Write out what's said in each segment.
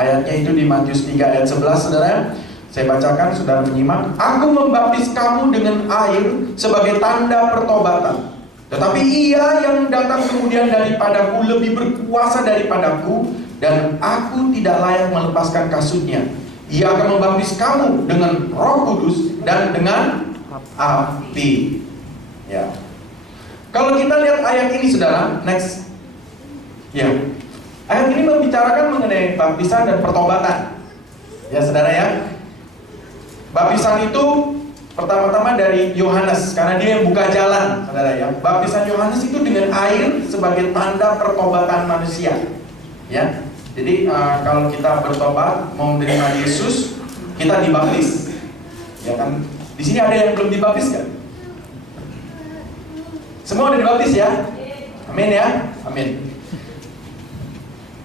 Ayatnya itu di Matius 3 ayat 11, saudara. Saya bacakan, saudara menyimak. Aku membaptis kamu dengan air sebagai tanda pertobatan. Tetapi ia yang datang kemudian daripadaku lebih berkuasa daripadaku, dan aku tidak layak melepaskan kasutnya. Ia akan membaptis kamu dengan Roh Kudus dan dengan api. Ya. Kalau kita lihat ayat ini, saudara, next. Ya. Ayat ini membicarakan mengenai baptisan dan pertobatan. Ya, saudara ya. Baptisan itu pertama-tama dari Yohanes, karena dia yang buka jalan, saudara ya. Baptisan Yohanes itu dengan air sebagai tanda pertobatan manusia. Ya. Jadi kalau kita bertobat mau menerima Yesus, kita dibaptis. Ya kan? Di sini ada yang belum dibaptis kan? Semua udah dibaptis ya? Amin ya? Amin.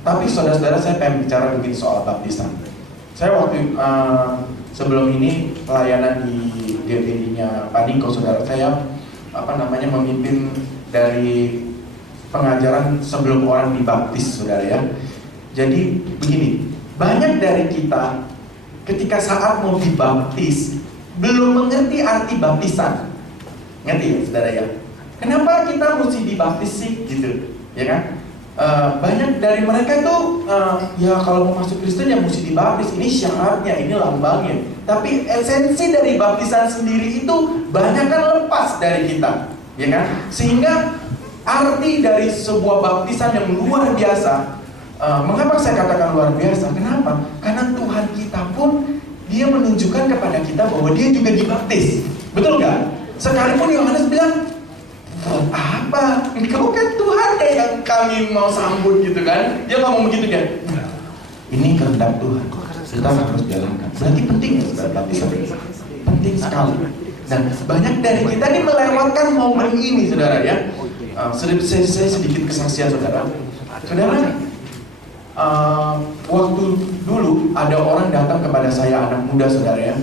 Tapi saudara-saudara, saya pengen bicara begini soal baptisan. Saya waktu sebelum ini pelayanan di GPD-nya Pak Niko, saudara, saya memimpin dari pengajaran sebelum orang dibaptis, saudara ya. Jadi begini, banyak dari kita ketika saat mau dibaptis belum mengerti arti baptisan. Ngerti ya, saudara ya? Kenapa kita mesti dibaptis sih, gitu, ya kan? Banyak dari mereka itu ya kalau mau masuk Kristen ya mesti dibaptis. Ini syaratnya, ini lambangnya. Tapi esensi dari baptisan sendiri itu banyak kan lepas dari kita, ya kan? Sehingga arti dari sebuah baptisan yang luar biasa. Mengapa saya katakan luar biasa? Kenapa? Karena Tuhan kita pun Dia menunjukkan kepada kita bahwa Dia juga dibaptis. Betul nggak? Sekalipun Yohanes bilang, buat apa? Ini kamu kan Tuhan deh yang kami mau sambut, gitu kan? Dia ngomong begitu kan? Ini kehendak Tuhan, kita harus jalankan. Berarti penting ya, saudara, baptisan. Penting sekali. Dan banyak dari kita ini melewatkan momen ini, saudara ya. Saya sedikit kesaksian, saudara. Saudara, waktu dulu ada orang datang kepada saya, anak muda, saudara ya.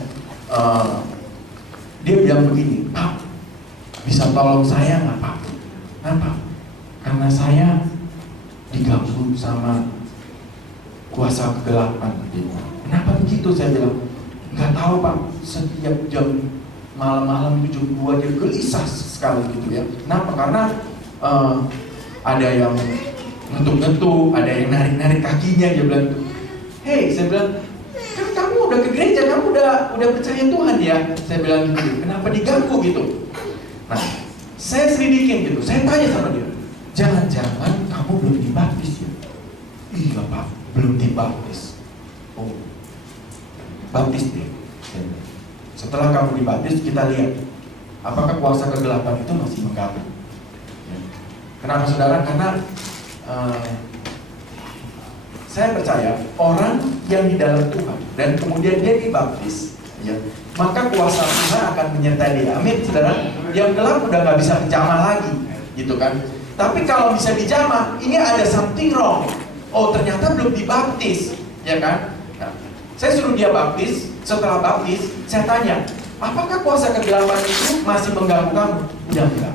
Dia bilang begini, Pak, bisa tolong saya nggak, Pak? Kenapa? Karena saya diganggu sama kuasa kegelapan. Kenapa begitu? Saya bilang, nggak tahu, Pak. Setiap jam malam-malam itu gua dia gelisah sekali gitu ya. Kenapa? Karena ada yang ngetuk-ngetuk, ada yang narik-narik kakinya. Dia bilang, hey, saya bilang, kan kamu udah ke gereja, kamu udah percaya Tuhan ya. Saya bilang gitu, kenapa diganggu gitu? Nah, saya selidikin gitu, saya tanya sama dia, jangan-jangan kamu belum dibaptis ya? Iya, Pak, belum dibaptis. Oh, baptis deh. Setelah kamu dibaptis, kita lihat apakah kuasa kegelapan itu masih mengganggu. Kenapa, saudara? Karena saya percaya orang yang di dalam Tuhan dan kemudian dia dibaptis, ya, maka kuasa Tuhan akan menyertai dia. Amin, saudara. Yang gelap udah nggak bisa dijamah lagi, gitu kan? Tapi kalau bisa dijamah, ini ada something wrong. Oh, ternyata belum dibaptis, ya kan? Nah, saya suruh dia baptis. Setelah baptis, saya tanya, apakah kuasa kegelapan itu masih mengganggu kamu? Udah enggak,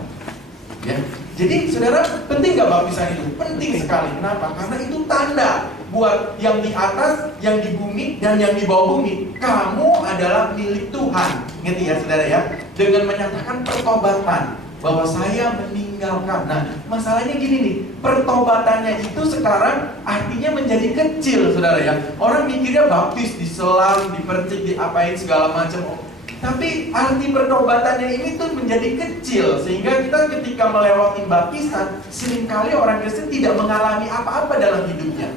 ya. Jadi, saudara, penting nggak baptisan itu? Penting sekali. Kenapa? Karena itu tanda buat yang di atas, yang di bumi, dan yang di bawah bumi. Kamu adalah milik Tuhan. Ngerti ya, saudara ya? Dengan menyatakan pertobatan bahwa saya meninggalkan. Nah, masalahnya gini nih, pertobatannya itu sekarang artinya menjadi kecil, saudara ya. Orang mikirnya baptis, diselam, dipercik, diapain segala macam. Tapi arti pertobatannya ini tuh menjadi kecil, sehingga kita ketika melewati baptisan, seringkali orang Kristen tidak mengalami apa-apa dalam hidupnya.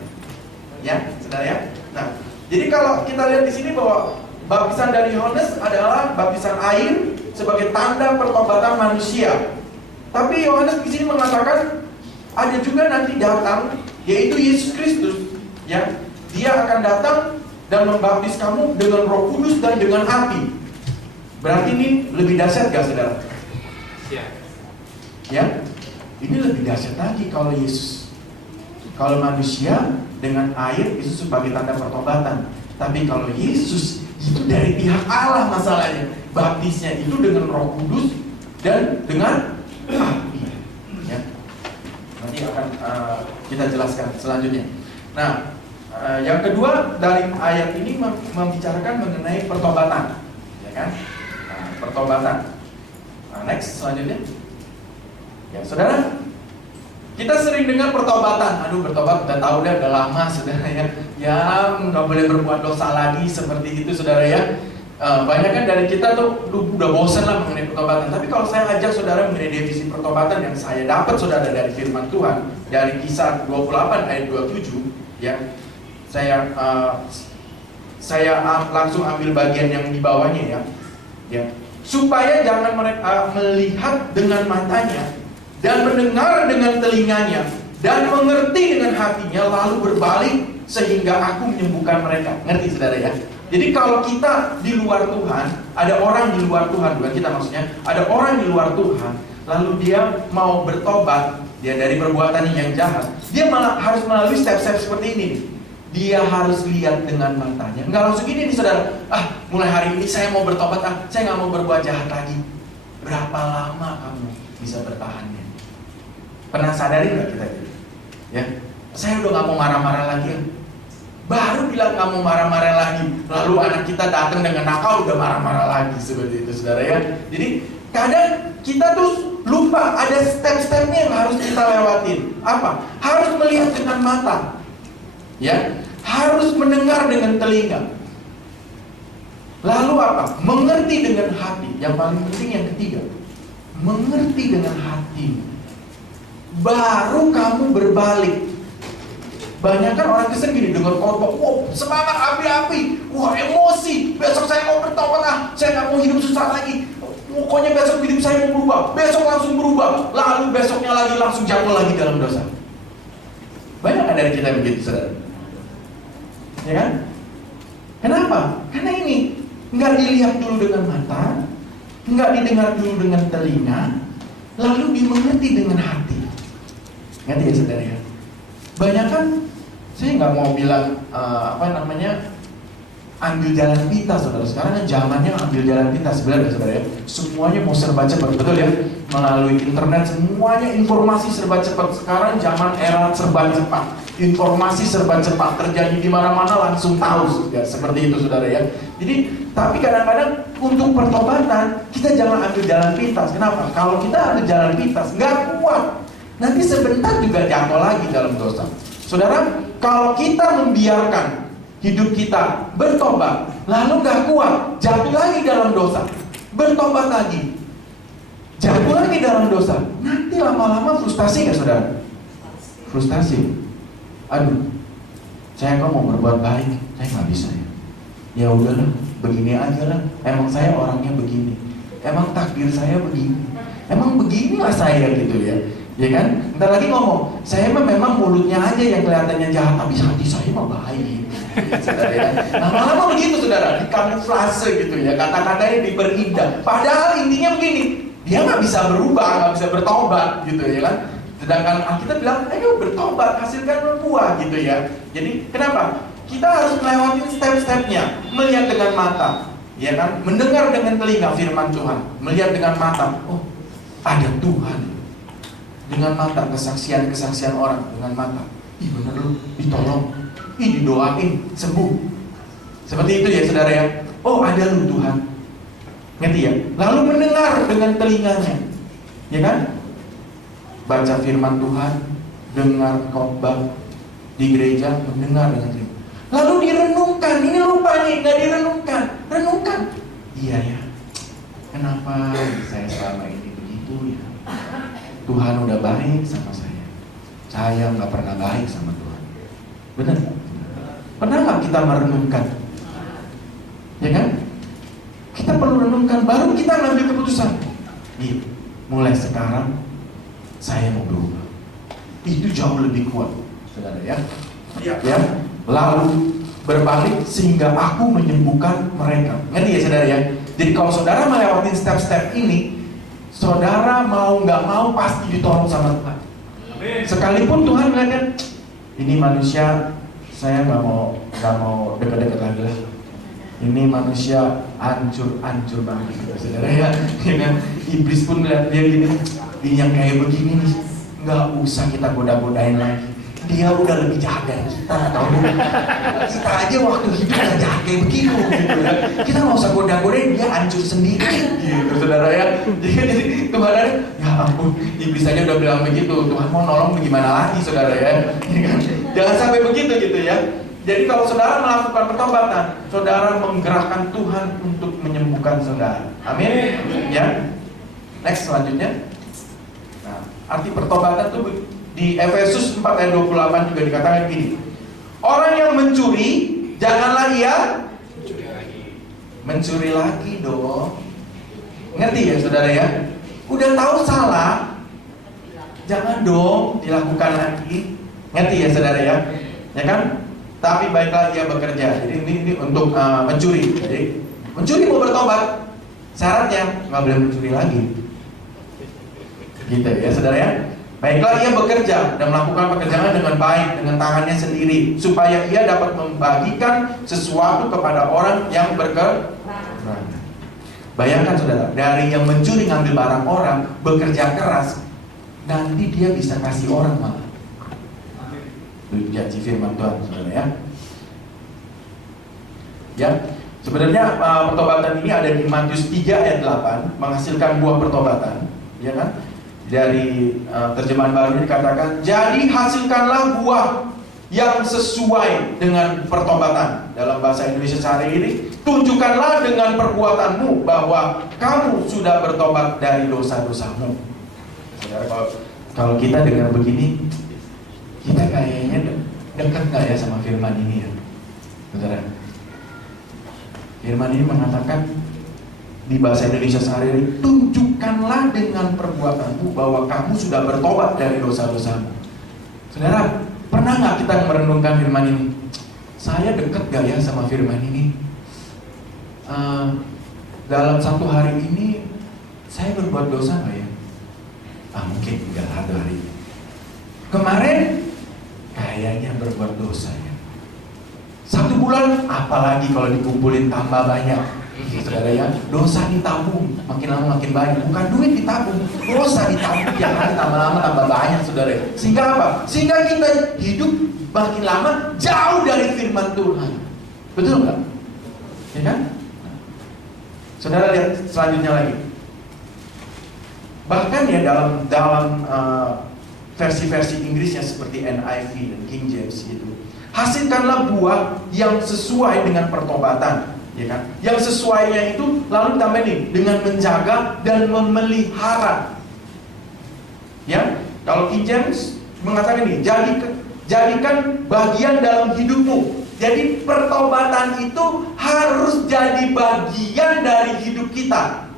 Ya, saudara ya. Nah, jadi kalau kita lihat di sini bahwa baptisan dari Yohanes adalah baptisan air sebagai tanda pertobatan manusia. Tapi Yohanes di sini mengatakan ada juga nanti datang, yaitu Yesus Kristus. Ya, Dia akan datang dan membaptis kamu dengan Roh Kudus dan dengan api. Berarti ini lebih dahsyat gak, saudara? Ya, ini lebih dahsyat lagi kalau Yesus. Kalau manusia dengan air itu sebagai tanda pertobatan. Tapi kalau Yesus itu dari pihak Allah masalahnya. Baptisnya itu dengan Roh Kudus dan dengan api. Ya. Nanti akan kita jelaskan selanjutnya. Nah, Yang kedua dari ayat ini membicarakan mengenai pertobatan, ya kan? Pertobatan. Next selanjutnya. Ya, saudara, kita sering dengar pertobatan. Aduh, bertobat udah tahu deh, udah lama, saudara ya. Ya, nggak boleh berbuat dosa lagi seperti itu, saudara ya. Banyak kan dari kita tuh udah bosen lah mengenai pertobatan. Tapi kalau saya ajak saudara mengenai definisi pertobatan yang saya dapat, saudara, dari firman Tuhan, dari Kisah 28 ayat 27, ya. Saya langsung ambil bagian yang di bawahnya ya. Supaya jangan mereka melihat dengan matanya dan mendengar dengan telinganya dan mengerti dengan hatinya lalu berbalik sehingga aku menyembuhkan mereka. Ngerti saudara ya? Jadi kalau kita di luar Tuhan, ada orang di luar Tuhan, bukan kita maksudnya, ada orang di luar Tuhan, lalu dia mau bertobat, dia dari perbuatan yang jahat, dia malah harus melalui step-step seperti ini. Dia harus lihat dengan matanya. Nggak langsung gini nih saudara, mulai hari ini saya mau bertobat, saya nggak mau berbuat jahat lagi. Berapa lama kamu bisa bertahannya? Pernah sadari nggak kita gitu? Ya, saya udah nggak mau marah-marah lagi. Baru bilang nggak mau marah-marah lagi, lalu anak kita datang dengan nakal udah marah-marah lagi, seperti itu saudara ya. Jadi kadang kita tuh lupa ada step-stepnya yang harus kita lewatin. Apa? Harus melihat dengan mata. Ya, harus mendengar dengan telinga. Lalu apa? Mengerti dengan hati. Yang paling penting yang ketiga, mengerti dengan hati. Baru kamu berbalik. Banyak kan orang Kristen gini, dengar khotbah, wow, semangat api-api, wah emosi, besok saya mau bertobat, saya nggak mau hidup susah lagi. Pokoknya besok hidup saya mau berubah, besok langsung berubah, lalu besoknya lagi langsung jatuh lagi dalam dosa. Banyak kan dari kita begitu, saudara? Ya kan? Kenapa? Karena ini nggak dilihat dulu dengan mata, nggak didengar dulu dengan telinga, lalu dimengerti dengan hati. Ngerti ya saudara ya? Banyak kan, saya nggak mau bilang ambil jalan pintas, saudara. Sekarang kan zamannya ambil jalan pintas, sebenarnya saudara ya. Semuanya mau serba cepat, betul ya? Melalui internet semuanya informasi serba cepat. Sekarang zaman era serba cepat, informasi serba cepat, terjadi di mana-mana langsung tahu, ya, seperti itu saudara ya. Jadi, tapi kadang-kadang untuk pertobatan kita jangan ambil jalan pintas. Kenapa? Kalau kita ambil jalan pintas, nggak kuat. Nanti sebentar juga jatuh lagi dalam dosa. Saudara, kalau kita membiarkan hidup kita bertobat, lalu gak kuat, jatuh lagi dalam dosa, bertobat lagi, jatuh lagi dalam dosa, nanti lama-lama frustasi gak saudara? Frustasi. Aduh, saya kok mau berbuat baik, saya gak bisa ya. Ya udahlah, begini aja lah. Emang saya orangnya begini, emang takdir saya begini, emang beginilah saya gitu ya. Ya kan? Ntar lagi ngomong, saya memang mulutnya aja yang kelihatannya jahat, tapi hati saya mah baik. Saudara ya. Lama-lama begitu saudara, dikamuflase gitu ya, kata-katanya diperindah. Padahal intinya begini, dia nggak bisa berubah, nggak bisa bertobat gitu ya kan. Sedangkan kita bilang, ayo bertobat, hasilkan buah gitu ya. Jadi kenapa? Kita harus melewati step-stepnya, melihat dengan mata, ya kan? Mendengar dengan telinga firman Tuhan, melihat dengan mata, oh ada Tuhan. Dengan mata, kesaksian-kesaksian orang dengan mata. Ih bener lu, ditolong, ih didoain, sembuh. Seperti itu ya saudara ya. Oh ada lu Tuhan. Ngerti ya? Lalu mendengar dengan telinganya, ya kan? Baca firman Tuhan, dengar khotbah di gereja, mendengar dengan telinga. Lalu direnungkan, ini lupa nih, nggak direnungkan. Renungkan. Iya ya, kenapa saya selama ini begitu ya? Tuhan udah baik sama saya nggak pernah baik sama Tuhan. Benar? Pernah nggak kita merenungkan? Ya kan? Kita perlu renungkan, baru kita ngambil keputusan. Iya, mulai sekarang saya mau berubah. Itu jauh lebih kuat, saudara ya. Ya, lalu berbalik sehingga aku menyembuhkan mereka. Ngerti ya saudara ya? Jadi kalau saudara melewati step-step ini, saudara mau nggak mau pasti ditolong sama Tuhan. Sekalipun Tuhan melihatkan ini manusia, saya nggak mau dekat-dekat lagi lah. Ini manusia hancur banget gitu, saudara ya. Iblis pun melihat dia gini, ini yang kayak begini nih, nggak usah kita goda-godain lagi. dia udah lebih jahat dari kita, atau kita aja waktu hidup udah jahat kayak begitu gitu ya. Kita nggak usah goda-godain, dia hancur sendiri gitu saudara ya. Jadi kemarin ya ampun, iblis aja udah bilang begitu, Tuhan mau nolong gimana lagi saudara ya. Jangan sampai begitu gitu ya. Jadi kalau saudara melakukan pertobatan, saudara menggerakkan Tuhan untuk menyembuhkan saudara. Amin. Ya. Next selanjutnya. Nah, arti pertobatan itu di Efesus 4 ayat 28 juga dikatakan gini. Orang yang mencuri, janganlah ia mencuri lagi dong. Ngerti ya saudara ya? Udah tahu salah, jangan dong dilakukan lagi. Ngerti ya saudara ya? Ya kan? Tapi baiklah ia bekerja. Jadi ini untuk mencuri. Jadi mencuri mau bertobat, syaratnya nggak boleh mencuri lagi. Gitu ya saudara ya. Baiklah ia bekerja dan melakukan pekerjaan dengan baik dengan tangannya sendiri, supaya ia dapat membagikan sesuatu kepada orang yang berkekurangan. Bayangkan saudara, dari yang mencuri ngambil barang orang, bekerja keras, nanti dia bisa kasih orang malah. Itu janji firman Tuhan saudara ya. Ya, sebenarnya pertobatan ini ada di Matius 3 ayat 8, menghasilkan buah pertobatan, ya kan? Dari terjemahan baru dikatakan, jadi hasilkanlah buah yang sesuai dengan pertobatan. Dalam bahasa Indonesia sehari ini, tunjukkanlah dengan perbuatanmu bahwa kamu sudah bertobat dari dosa-dosamu. Saudara, kalau kita dengar begini, kita kayaknya dekat nggak ya sama firman ini ya, saudara? Firman ini mengatakan di bahasa Indonesia sehari-hari, tunjukkanlah dengan perbuatanmu bahwa kamu sudah bertobat dari dosa-dosamu. Saudara, pernah nggak kita merenungkan firman ini? Saya dekat gak ya sama firman ini? Dalam satu hari ini saya berbuat dosa nggak ya? Mungkin enggak satu hari. Kemarin kayaknya berbuat dosa ya. Satu bulan, apalagi kalau dikumpulin tambah banyak. Saudara ya, dosa ditabung, makin lama makin banyak. Bukan duit ditabung, dosa ditabung, tiap hari tambah lama tambah banyak saudara. Sehingga apa? Sehingga kita hidup makin lama jauh dari firman Tuhan. Betul nggak? Ya kan? Saudara lihat selanjutnya lagi. Bahkan ya dalam versi-versi Inggrisnya seperti NIV dan King James itu, hasilkanlah buah yang sesuai dengan pertobatan. Ya kan? Yang sesuainya itu lalu tambah nih dengan menjaga dan memelihara. Ya, kalau King James mengatakan ini, jadikan bagian dalam hidupmu. Jadi pertobatan itu harus jadi bagian dari hidup kita.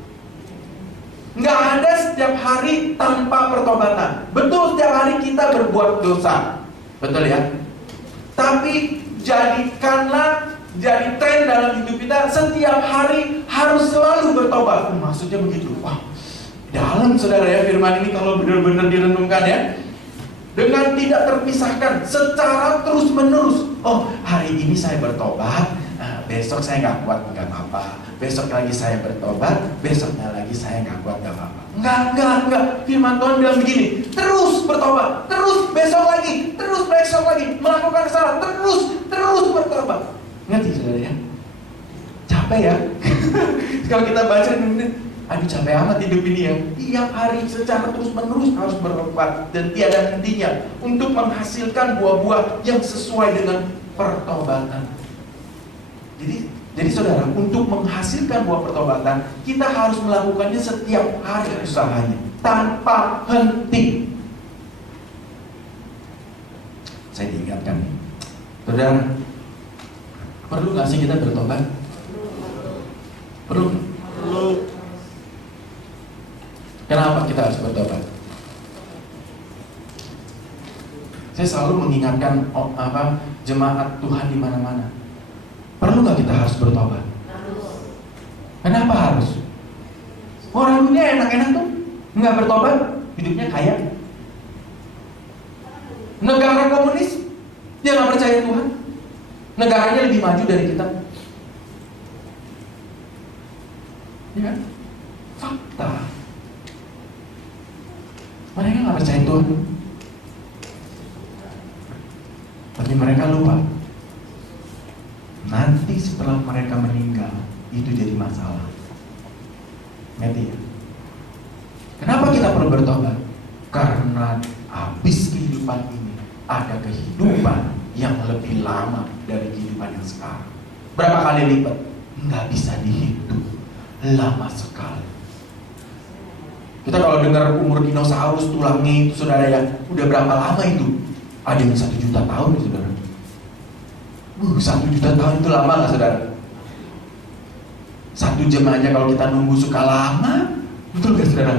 Nggak ada setiap hari tanpa pertobatan. Betul, setiap hari kita berbuat dosa, betul ya. Tapi jadikanlah jadi tren dalam hidup kita, setiap hari harus selalu bertobat. Maksudnya begitu. Wah, dalam saudara ya firman ini kalau benar-benar direnungkan ya. Dengan tidak terpisahkan, secara terus menerus. Oh, hari ini saya bertobat, besok saya nggak kuat, nggak apa-apa. Besok lagi saya bertobat, besoknya lagi saya nggak kuat, nggak apa-apa. Enggak. Firman Tuhan bilang begini, terus bertobat, terus besok lagi, terus besok lagi, melakukan kesalahan, terus bertobat. Ngerti saudara ya? Capek ya? Kalau kita baca ini, aduh capek amat hidup ini ya. Tiap hari secara terus menerus harus bertobat dan tiada hentinya untuk menghasilkan buah-buah yang sesuai dengan pertobatan. Jadi saudara, untuk menghasilkan buah pertobatan, kita harus melakukannya setiap hari usahanya, tanpa henti. Saya diingatkan nih, saudara, perlu nggak sih kita bertobat? Perlu. Kenapa kita harus bertobat? Saya selalu mengingatkan jemaat Tuhan di mana-mana. Perlu nggak kita harus bertobat? Kenapa harus? Orang dunia enak-enak tuh, nggak bertobat, hidupnya kaya. Negara komunis, dia nggak percaya Tuhan. Negaranya lebih maju dari kita. Ya kan? Fakta. Mereka nggak percaya Tuhan. Ngerti ya? Kenapa kita perlu bertobat? Karena habis kehidupan ini ada kehidupan yang lebih lama dari kehidupan yang sekarang. Berapa kali lipat? Nggak bisa dihitung. Lama sekali. Kita kalau dengar umur dinosaurus, tulangnya itu saudara ya, udah berapa lama itu? Ada yang 1 juta tahun ya saudara. 1 juta tahun itu lama nggak saudara? 1 jam aja kalau kita nunggu suka lama. Betul gak saudara?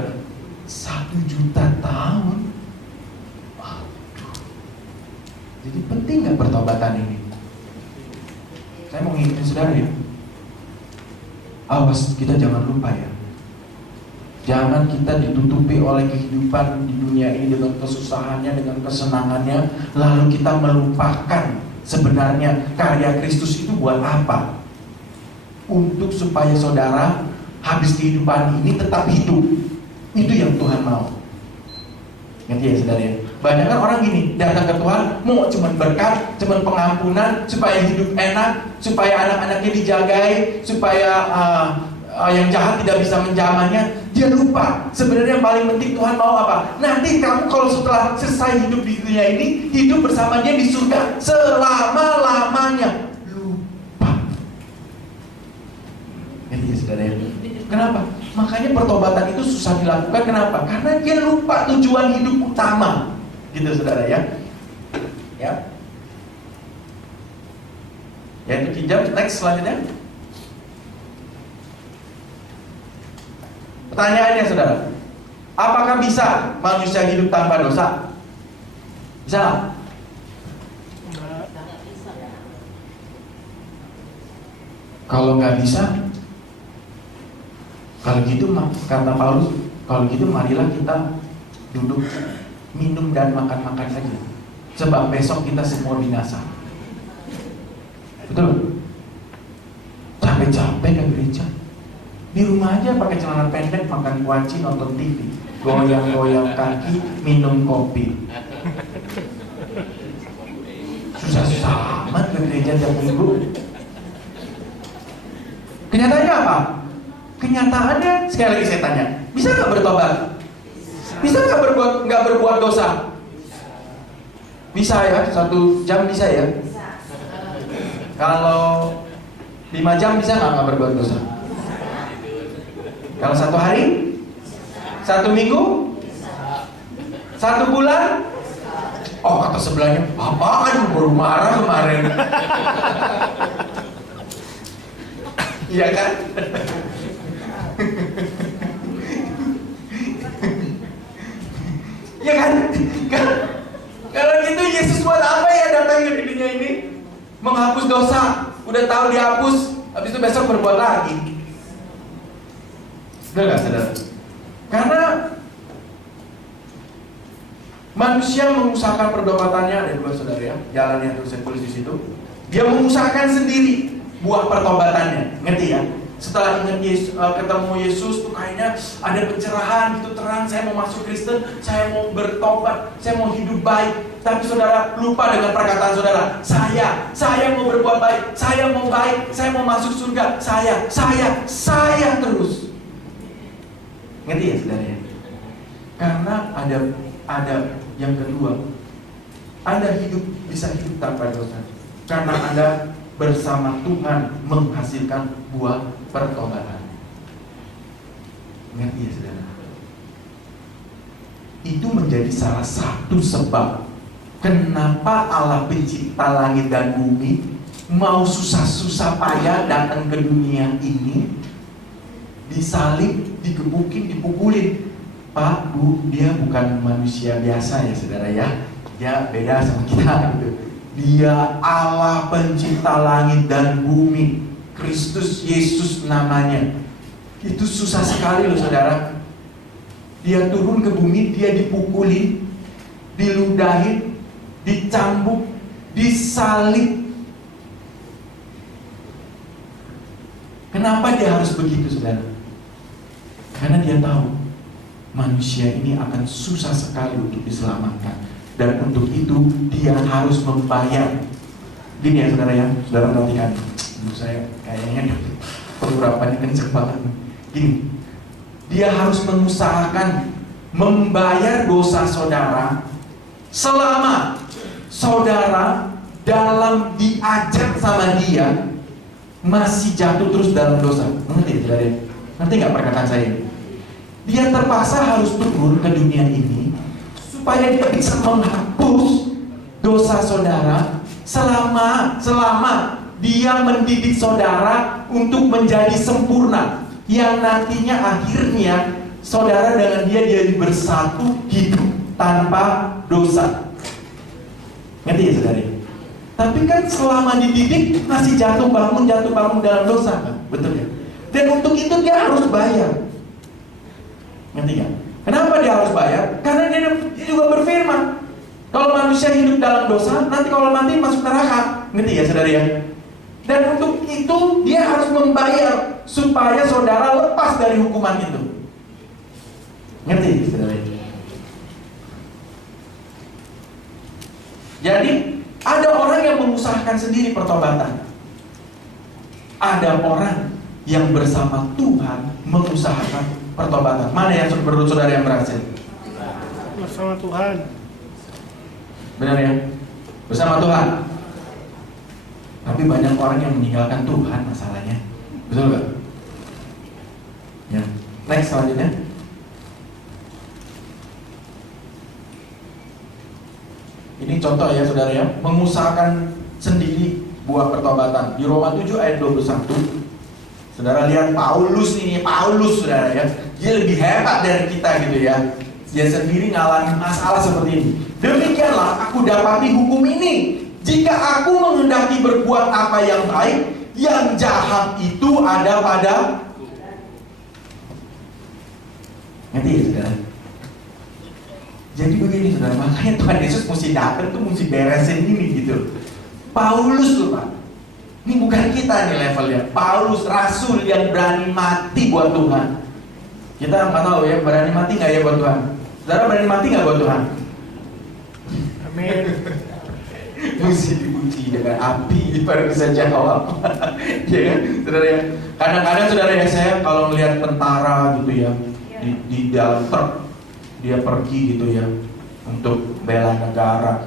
1 juta tahun. Aduh. Jadi penting gak pertobatan ini? Saya mau ngingetin saudara ya, awas kita jangan lupa ya. Jangan kita ditutupi oleh kehidupan di dunia ini dengan kesusahannya, dengan kesenangannya, lalu kita melupakan sebenarnya karya Kristus itu buat apa? Untuk supaya saudara habis kehidupan ini tetap hidup. Itu yang Tuhan mau. Ngerti ya saudara ya? Banyak kan orang gini, datang ke Tuhan mau cuman berkat, cuman pengampunan, supaya hidup enak, supaya anak-anaknya dijagai, supaya yang jahat tidak bisa menjamahnya. Dia lupa sebenarnya yang paling penting Tuhan mau apa? Nanti kamu kalau setelah selesai hidup di dunia ini, hidup bersama dia di surga selama-lamanya. Lupa. Ngerti ya saudara ya? Kenapa? Makanya pertobatan itu susah dilakukan. Kenapa? Karena dia lupa tujuan hidup utama. Gitu saudara ya. Ya. Ya itu Kinjam. Next selanjutnya. Pertanyaannya saudara, apakah bisa manusia hidup tanpa dosa? Bisa? Kalau nggak bisa, kalau gitu kata Paulus, kalau gitu marilah kita duduk, minum dan makan-makan saja, sebab besok kita semua binasa. Betul? Capek-capek ke gereja, di rumah aja pakai celana pendek, makan kuaci, nonton TV, goyang-goyang kaki, minum kopi. Susah-susah amat ke gereja tiap minggu. Kenyataannya apa? Kenyataannya, sekali lagi saya tanya, bisa nggak bertobat? Bisa nggak berbuat dosa? Bisa ya, 1 jam bisa ya. Kalau 5 jam bisa nggak berbuat dosa? Kalau 1 hari? 1 minggu? 1 bulan? Oh, kata sebelahnya, apaan baru marah kemarin? Iya kan? Iya kan? Kalau gitu Yesus buat apa ya datang ke dunia ini? Menghapus dosa. Udah tahu dihapus, habis itu besok berbuat lagi. Benar gak saudara? Karena manusia mengusahakan pertobatannya, ada 2 saudara ya, jalan yang terus saya tulis di situ. Dia mengusahakan sendiri buah pertobatannya, ngerti ya? Setelah ingat ketemu Yesus tuh kayaknya ada pencerahan gitu, terang, saya mau masuk Kristen, saya mau bertobat, saya mau hidup baik. Tapi saudara lupa dengan perkataan saudara, saya mau berbuat baik, saya mau baik, saya mau masuk surga, saya terus. Ngerti ya saudara ya? Karena ada yang kedua, Anda bisa hidup tanpa dosa karena Anda bersama Tuhan menghasilkan buah pertobatan. Ngerti ya saudara? Itu menjadi salah satu sebab kenapa Allah pencipta langit dan bumi mau susah-susah payah datang ke dunia ini, disalib, digebukin, dipukulin. Pak, Bu, dia bukan manusia biasa ya saudara ya. Dia beda sama kita gitu. Dia Allah pencipta langit dan bumi, Kristus Yesus namanya. Itu susah sekali loh saudara. Dia turun ke bumi, dia dipukuli, diludahin, dicambuk, disalib. Kenapa dia harus begitu saudara? Karena dia tahu manusia ini akan susah sekali untuk diselamatkan. Dan untuk itu dia harus membayar. Gini ya saudara ya, saudara perhatikan. Menurut saya kayaknya pengurapannya kenceng banget. Gini, dia harus mengusahakan membayar dosa saudara selama saudara dalam diajak sama dia masih jatuh terus dalam dosa. Mengerti saudara? Ngerti nggak perkataan saya? Dia terpaksa harus turun ke dunia ini supaya dia bisa menghapus dosa saudara selama dia mendidik saudara untuk menjadi sempurna, yang nantinya akhirnya saudara dengan dia bersatu hidup tanpa dosa. Ngerti ya saudara? Tapi kan selama dididik masih jatuh bangun dalam dosa, betul ya? Dan untuk itu dia harus bayar. Ngerti gak? Kenapa dia harus bayar? Karena dia juga berfirman, kalau manusia hidup dalam dosa, nanti kalau mati masuk neraka. Ngerti ya saudara ya? Dan untuk itu dia harus membayar supaya saudara lepas dari hukuman itu. Ngerti ya saudara? Jadi ada orang yang mengusahakan sendiri pertobatan. Ada orang yang bersama Tuhan mengusahakan pertobatan. Mana yang menurut saudara yang berhasil? Bersama Tuhan. Benar ya? Bersama Tuhan. Tapi banyak orang yang meninggalkan Tuhan masalahnya. Betul gak? Ya. Next selanjutnya. Ini contoh ya saudara ya, mengusahakan sendiri buah pertobatan. Di Roma 7 ayat 21. Saudara lihat Paulus ini, saudara ya, dia lebih hebat dari kita gitu ya. Dia sendiri ngalamin masalah seperti ini. Demikianlah aku dapati hukum ini, jika aku menghendaki berbuat apa yang baik, yang jahat itu ada pada. Ngerti ya saudara? Jadi begini saudara, makanya Tuhan Yesus mesti datang tuh, mesti beresin ini gitu. Paulus tuh Pak, ini bukan kita nih levelnya. Paulus rasul yang berani mati buat Tuhan. Kita nggak tahu ya, berani mati nggak ya buat Tuhan? Saudara berani mati nggak buat Tuhan? Amin. Mesti diuji dengan api baru bisa jawab. Ya kan, saudara ya. Kadang-kadang saudara ya, saya kalau melihat tentara gitu ya, di dalam truk dia pergi gitu ya untuk bela negara,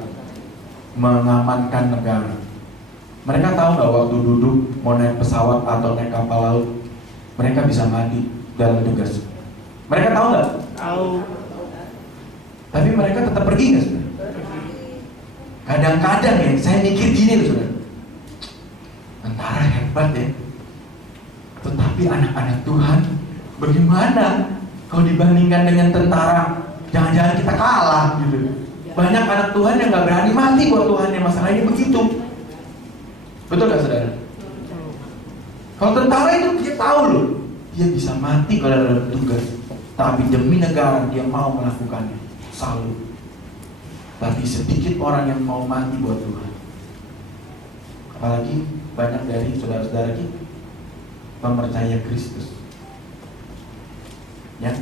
mengamankan negara. Mereka tahu nggak waktu duduk mau naik pesawat atau naik kapal laut, mereka bisa mati dalam tugas. Mereka tahu nggak? Tahu. Tapi mereka tetap pergi nggak saudara? Kadang-kadang ya saya mikir gini loh saudara, tentara hebat ya, tetapi anak-anak Tuhan bagaimana kalau dibandingkan dengan tentara? Jangan-jangan kita kalah gitu. Banyak anak Tuhan yang gak berani mati buat Tuhan, yang masalahnya begitu. Betul gak saudara? Kalau tentara itu dia tahu loh, dia bisa mati kalau dalam tugas, tapi demi negara dia mau melakukannya. Salut. Tapi sedikit orang yang mau mati buat Tuhan. Apalagi banyak dari saudara-saudara kita mempercayai Kristus. Ya,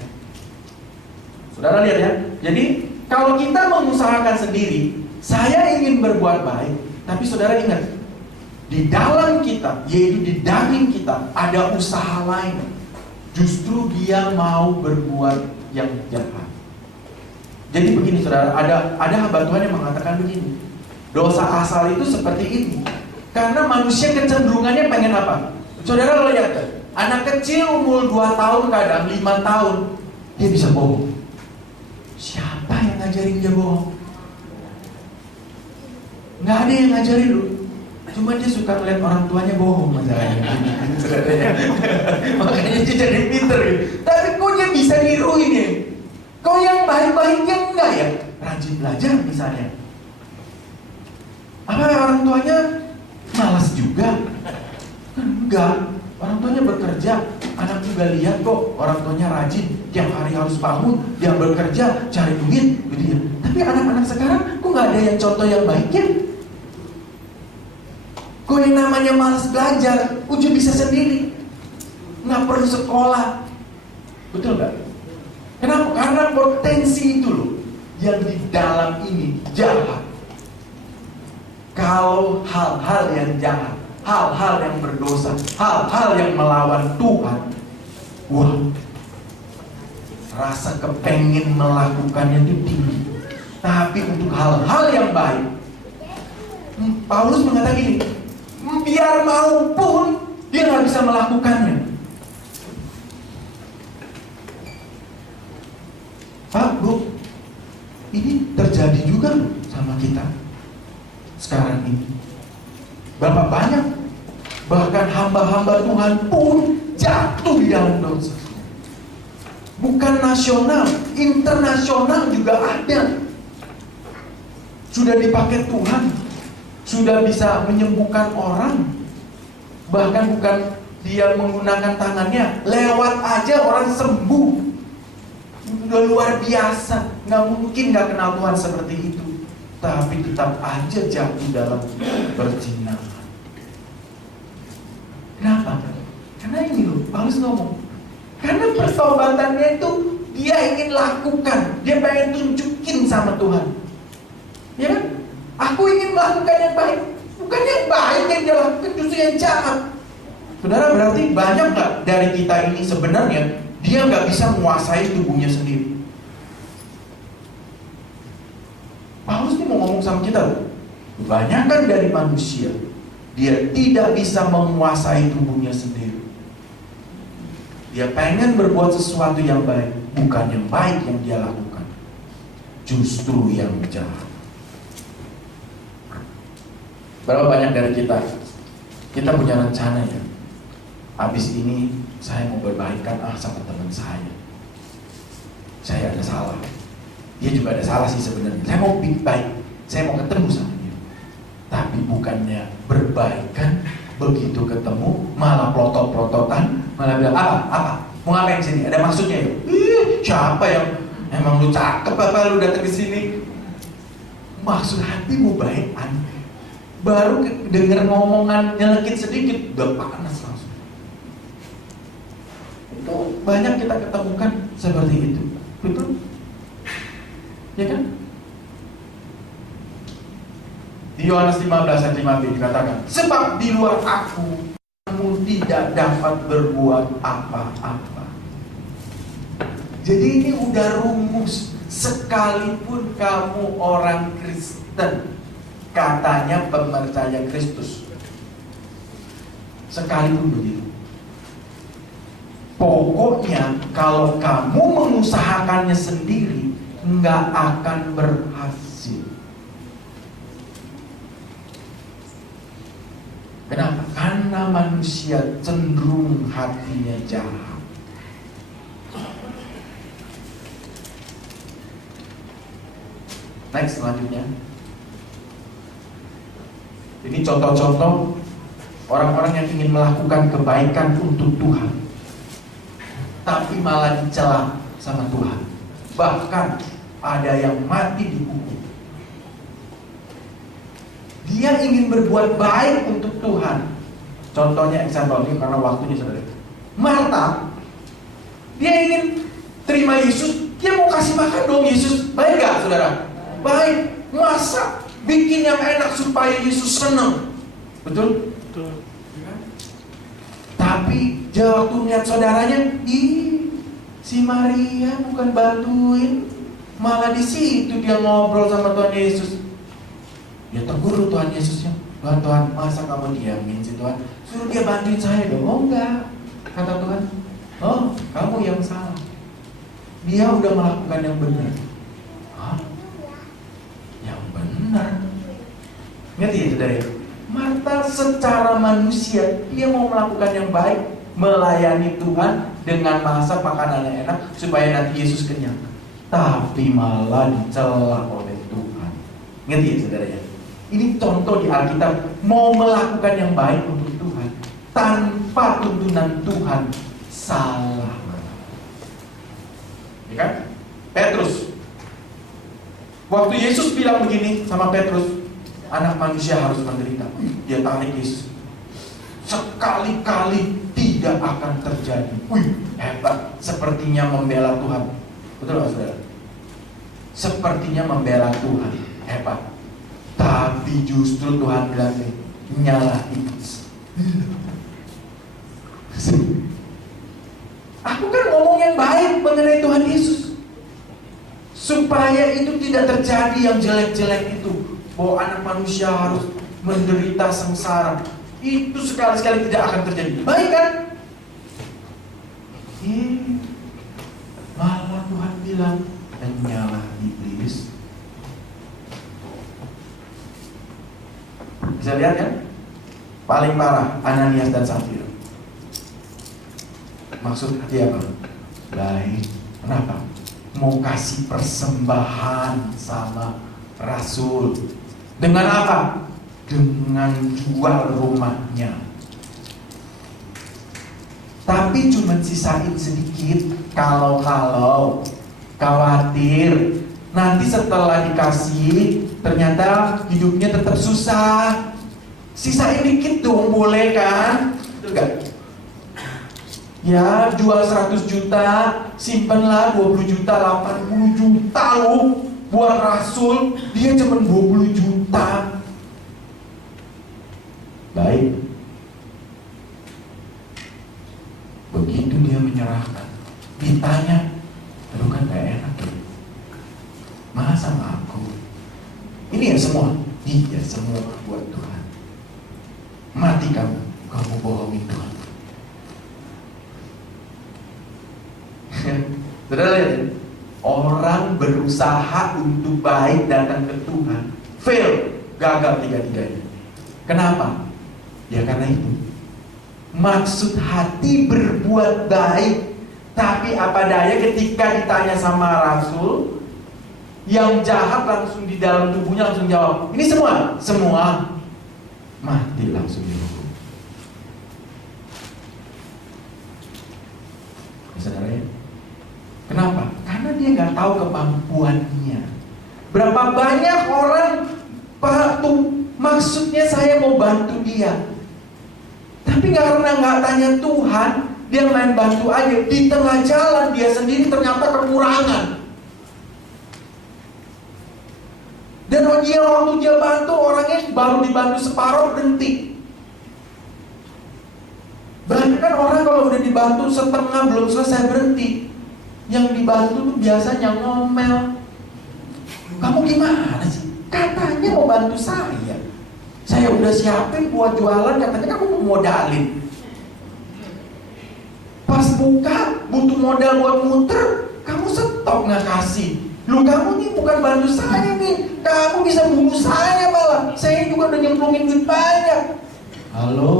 saudara lihat ya. Jadi kalau kita mengusahakan sendiri, saya ingin berbuat baik, tapi saudara ingat, di dalam kita, yaitu di daging kita, ada usaha lain. Justru dia mau berbuat yang jahat. Jadi begini saudara, ada hamba Tuhan yang mengatakan begini, dosa asal itu seperti ini, karena manusia kecenderungannya pengen apa? Saudara lihat, anak kecil umur 2 tahun, kadang 5 tahun, dia bisa bohong. Siapa yang ngajarin dia bohong? Nggak ada yang ngajarin lu. Cuma dia suka ngeliat orang tuanya bohong masalahnya. Makanya dia jadi pinter gitu. Tapi kok dia bisa niruin ya? Kok yang baik-baiknya enggak ya? Rajin belajar misalnya. Apa orang tuanya malas juga? Enggak. Orang tuanya bekerja, anak juga lihat kok orang tuanya rajin, tiap hari harus bangun, dia bekerja, cari duit, gitu ya. Tapi anak-anak sekarang kok nggak ada yang contoh yang baik ya? Kok yang namanya malas belajar, udah bisa sendiri, nggak perlu sekolah, betul nggak? Kenapa? Karena potensi itu loh, yang di dalam ini jahat. Kalau hal-hal yang jahat, hal-hal yang berdosa, hal-hal yang melawan Tuhan, wah, rasa kepengen melakukannya itu tinggi. Tapi untuk hal-hal yang baik, Paulus mengatakan gini, biar mau pun dia nggak bisa melakukannya. Pak, Bu, ini terjadi juga sama kita sekarang ini. Berapa banyak bahkan hamba-hamba Tuhan pun jatuh di dalam dosa. Bukan nasional, internasional juga ada. Sudah dipakai Tuhan, sudah bisa menyembuhkan orang. Bahkan bukan dia menggunakan tangannya, lewat aja orang sembuh. Udah luar biasa. Nggak mungkin nggak kenal Tuhan seperti itu. Tapi tetap aja jatuh dalam perzinahan. Kenapa? Karena ini loh, Paulus ngomong, karena pertobatannya itu dia ingin lakukan, dia pengen tunjukin sama Tuhan. Ya kan? Aku ingin melakukan yang baik, bukan yang baik yang dia lakukan, justru yang jahat. Saudara, berarti banyak nggak dari kita ini sebenarnya dia nggak bisa menguasai tubuhnya sendiri. Paulus ini mau ngomong sama kita loh, kebanyakan dari manusia dia tidak bisa menguasai tubuhnya sendiri. Dia pengen berbuat sesuatu yang baik, bukan yang baik yang dia lakukan, justru yang jahat. Berapa banyak dari kita punya rencana ya, habis ini saya mau berbaikan sama teman saya. Saya ada salah, dia juga ada salah sih sebenarnya. Saya mau baik, saya mau ketemu sama dia. Tapi bukannya berbaikan, begitu ketemu malah plotot-plototan, malah bilang apa? Mau ngapain sini? Ada maksudnya ya? Siapa yang emang lu cakep apa lu datang ke sini? Maksud hatimu baik, baru dengar ngomongan nyelekit sedikit udah panas langsung. Itu banyak kita ketemukan seperti itu, betul? Ya kan? Di Yohanes 15 ayat 5b dikatakan, sebab di luar aku kamu tidak dapat berbuat apa-apa. Jadi ini udah rumus. Sekalipun kamu orang Kristen, katanya percaya Kristus, sekalipun begitu, pokoknya kalau kamu mengusahakannya sendiri nggak akan berhasil. Kenapa? Karena manusia cenderung hatinya jahat. Next, selanjutnya. Ini contoh-contoh orang-orang yang ingin melakukan kebaikan untuk Tuhan, tapi malah dicela sama Tuhan. Bahkan ada yang mati dihukum. Dia ingin berbuat baik untuk Tuhan. Contohnya, example ini karena waktunya saudara. Marta, dia ingin terima Yesus, dia mau kasih makan dong Yesus. Baik gak saudara? Baik. Masak, bikin yang enak supaya Yesus senang. Betul? Betul. Tapi waktu lihat saudaranya, si Maria bukan bantuin, malah di situ dia ngobrol sama Tuhan Yesus. Dia tegur Tuhan Yesusnya, Tuhan, masa kamu diamin sih Tuhan? Suruh dia bantuin saya dong. Oh enggak, kata Tuhan. Oh, kamu yang salah. Dia udah melakukan yang benar. Hah? Yang benar? Ngerti ya saudara? Marta secara manusia dia mau melakukan yang baik, melayani Tuhan dengan masak makanan yang enak supaya nanti Yesus kenyang. Tapi malah dicela oleh Tuhan. Ngerti ya saudara ya? Ini contoh di Alkitab, mau melakukan yang baik untuk Tuhan tanpa tuntunan Tuhan, salah. Ya kan? Petrus, waktu Yesus bilang begini sama Petrus, anak manusia harus menderita, dia tarik Yesus. Sekali-kali tidak akan terjadi. Hebat, sepertinya membela Tuhan. Betul gak saudara? Sepertinya membela Tuhan, hebat. Tapi justru Tuhan bilang, nyalah iblis. Aku kan ngomong yang baik mengenai Tuhan Yesus. Supaya itu tidak terjadi yang jelek-jelek itu, bahwa anak manusia harus menderita sengsara. Itu sekali-sekali tidak akan terjadi. Baik kan? Malah Tuhan bilang, hanyalah iblis. Bisa lihat kan? Paling parah Ananias dan Safira. Maksud dia apa? Baik. Kenapa? Mau kasih persembahan sama Rasul. Dengan apa? Dengan jual rumahnya. Tapi cuma sisain sedikit. Kalau khawatir nanti setelah dikasih ternyata hidupnya tetap susah. Sisain dikit dong, boleh kan? Betul gak? Ya, jual 100 juta, simpenlah 20 juta, 80 juta loh. Buat Rasul, dia cuma 20 juta. Baik. Begitu dia menyerahkan, ditanya, aduh kan gak enak ya. Masa sama aku? Ini ya semua? Iya semua buat Tuhan. Mati kamu bohongin Tuhan. Saudara lihat, orang berusaha untuk baik datang ke Tuhan, fail, gagal tiga-tiganya. Kenapa? Ya karena itu. Maksud hati berbuat baik, tapi apa daya ketika ditanya sama Rasul, yang jahat langsung di dalam tubuhnya langsung jawab, ini semua mati langsung dihukum. Saudara ya? Kenapa? Karena dia nggak tahu kemampuannya. Berapa banyak orang maksudnya saya mau bantu dia, tapi karena nggak tanya Tuhan, dia main bantu aja. Di tengah jalan dia sendiri ternyata kekurangan. Dan waktu dia bantu, orangnya baru dibantu separuh berhenti. Bahkan kan orang kalau udah dibantu setengah belum selesai berhenti. Yang dibantu tuh biasanya ngomel. Kamu gimana sih? Katanya mau bantu saya. Saya udah siapin buat jualan, katanya kamu mau modalin. Pas buka, butuh modal buat muter, kamu stop nggak kasih. Lu kamu nih bukan bantu saya nih, kamu bisa bunuh saya malah. Saya juga udah nyemplungin duit banyak. Halo,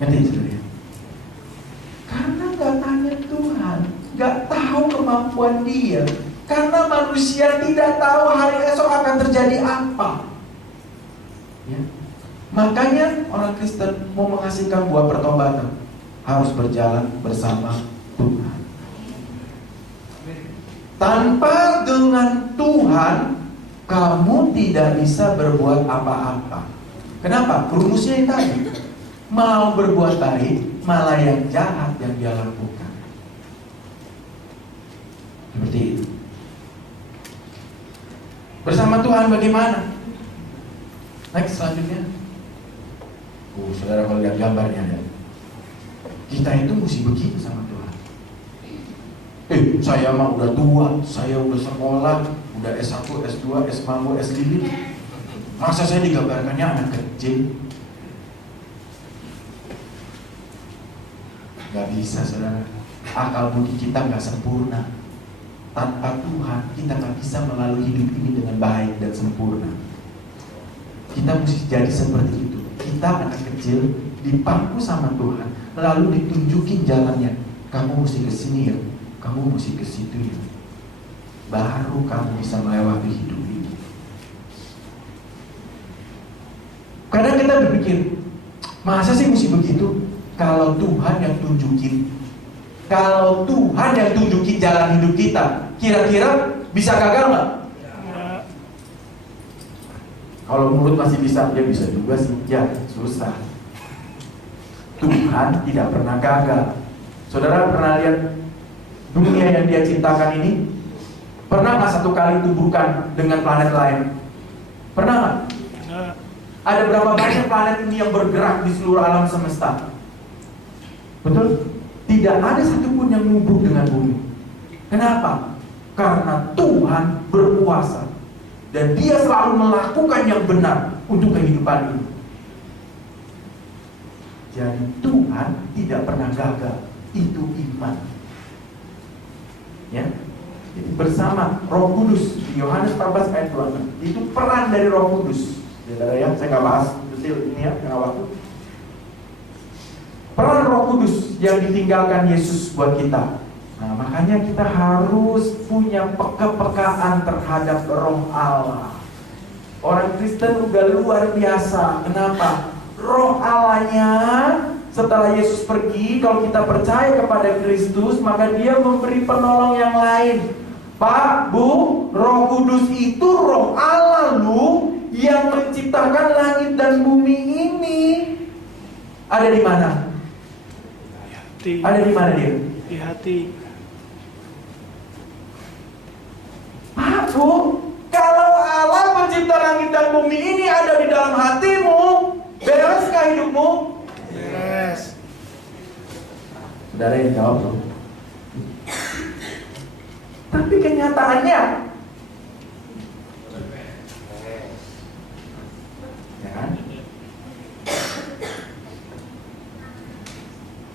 ngerti saudara? Karena nggak tanya Tuhan, nggak tahu kemampuan dia. Karena manusia tidak tahu hari esok akan terjadi apa. Ya. Makanya orang Kristen mau menghasilkan buah pertobatan harus berjalan bersama Tuhan. Tanpa dengan Tuhan, kamu tidak bisa berbuat apa-apa. Kenapa? Rumusnya yang tadi. Mau berbuat baik, malah yang jahat yang dia lakukan. Seperti itu. Bersama Tuhan bagaimana? Next selanjutnya. Saudara kalau lihat gambarnya ya. Kita itu mesti begitu sama Tuhan. Saya mah udah tua, saya udah sekolah, udah S1, S2, S5, S5. Masa saya digambarkannya anak kecil? Gak bisa saudara. Akal budi kita gak sempurna. Tanpa Tuhan kita gak bisa melalui hidup ini dengan baik dan sempurna. Kita mesti jadi seperti itu. Kita anak kecil dipangku sama Tuhan, lalu ditunjukin jalannya. Kamu mesti ke sini ya, kamu mesti ke situ ya. Baru kamu bisa melewati hidup ini. Kadang kita berpikir, masa sih mesti begitu? Kalau Tuhan yang tunjukin, kalau Tuhan yang tunjukin jalan hidup kita, kira-kira bisa gagal nggak? Kalau mulut masih bisa, dia bisa juga sih. Ya, susah. Tuhan tidak pernah gagal. Saudara pernah lihat dunia yang dia ciptakan ini? Pernah nggak satu kali tubuhkan dengan planet lain? Pernah nggak? Ada berapa banyak planet ini yang bergerak di seluruh alam semesta? Betul? Tidak ada satupun yang nubruk dengan bumi. Kenapa? Karena Tuhan berkuasa dan Dia selalu melakukan yang benar untuk kehidupan ini. Jadi Tuhan tidak pernah gagal. Itu iman. Ya. Jadi bersama Roh Kudus di Yohanes 14 ayat 26. Itu peran dari Roh Kudus. Ya, saya nggak bahas detail ini ya, karena waktu. Peran Roh Kudus yang ditinggalkan Yesus buat kita. Nah, makanya kita harus punya kepekaan terhadap Roh Allah. Orang Kristen udah luar biasa. Kenapa? Roh Allahnya setelah Yesus pergi, kalau kita percaya kepada Kristus, maka Dia memberi penolong yang lain. Pak, Bu, Roh Kudus itu Roh Allah lu yang menciptakan langit dan bumi ini. Ada di mana? Di hati. Ada di mana dia? Di hati. Pak, Bu, kalau Allah pencipta langit dan bumi ini ada di dalam hatimu, bereskah hidupmu? Beres. Saudara yang jawab loh. Tapi kenyataannya, ya kan?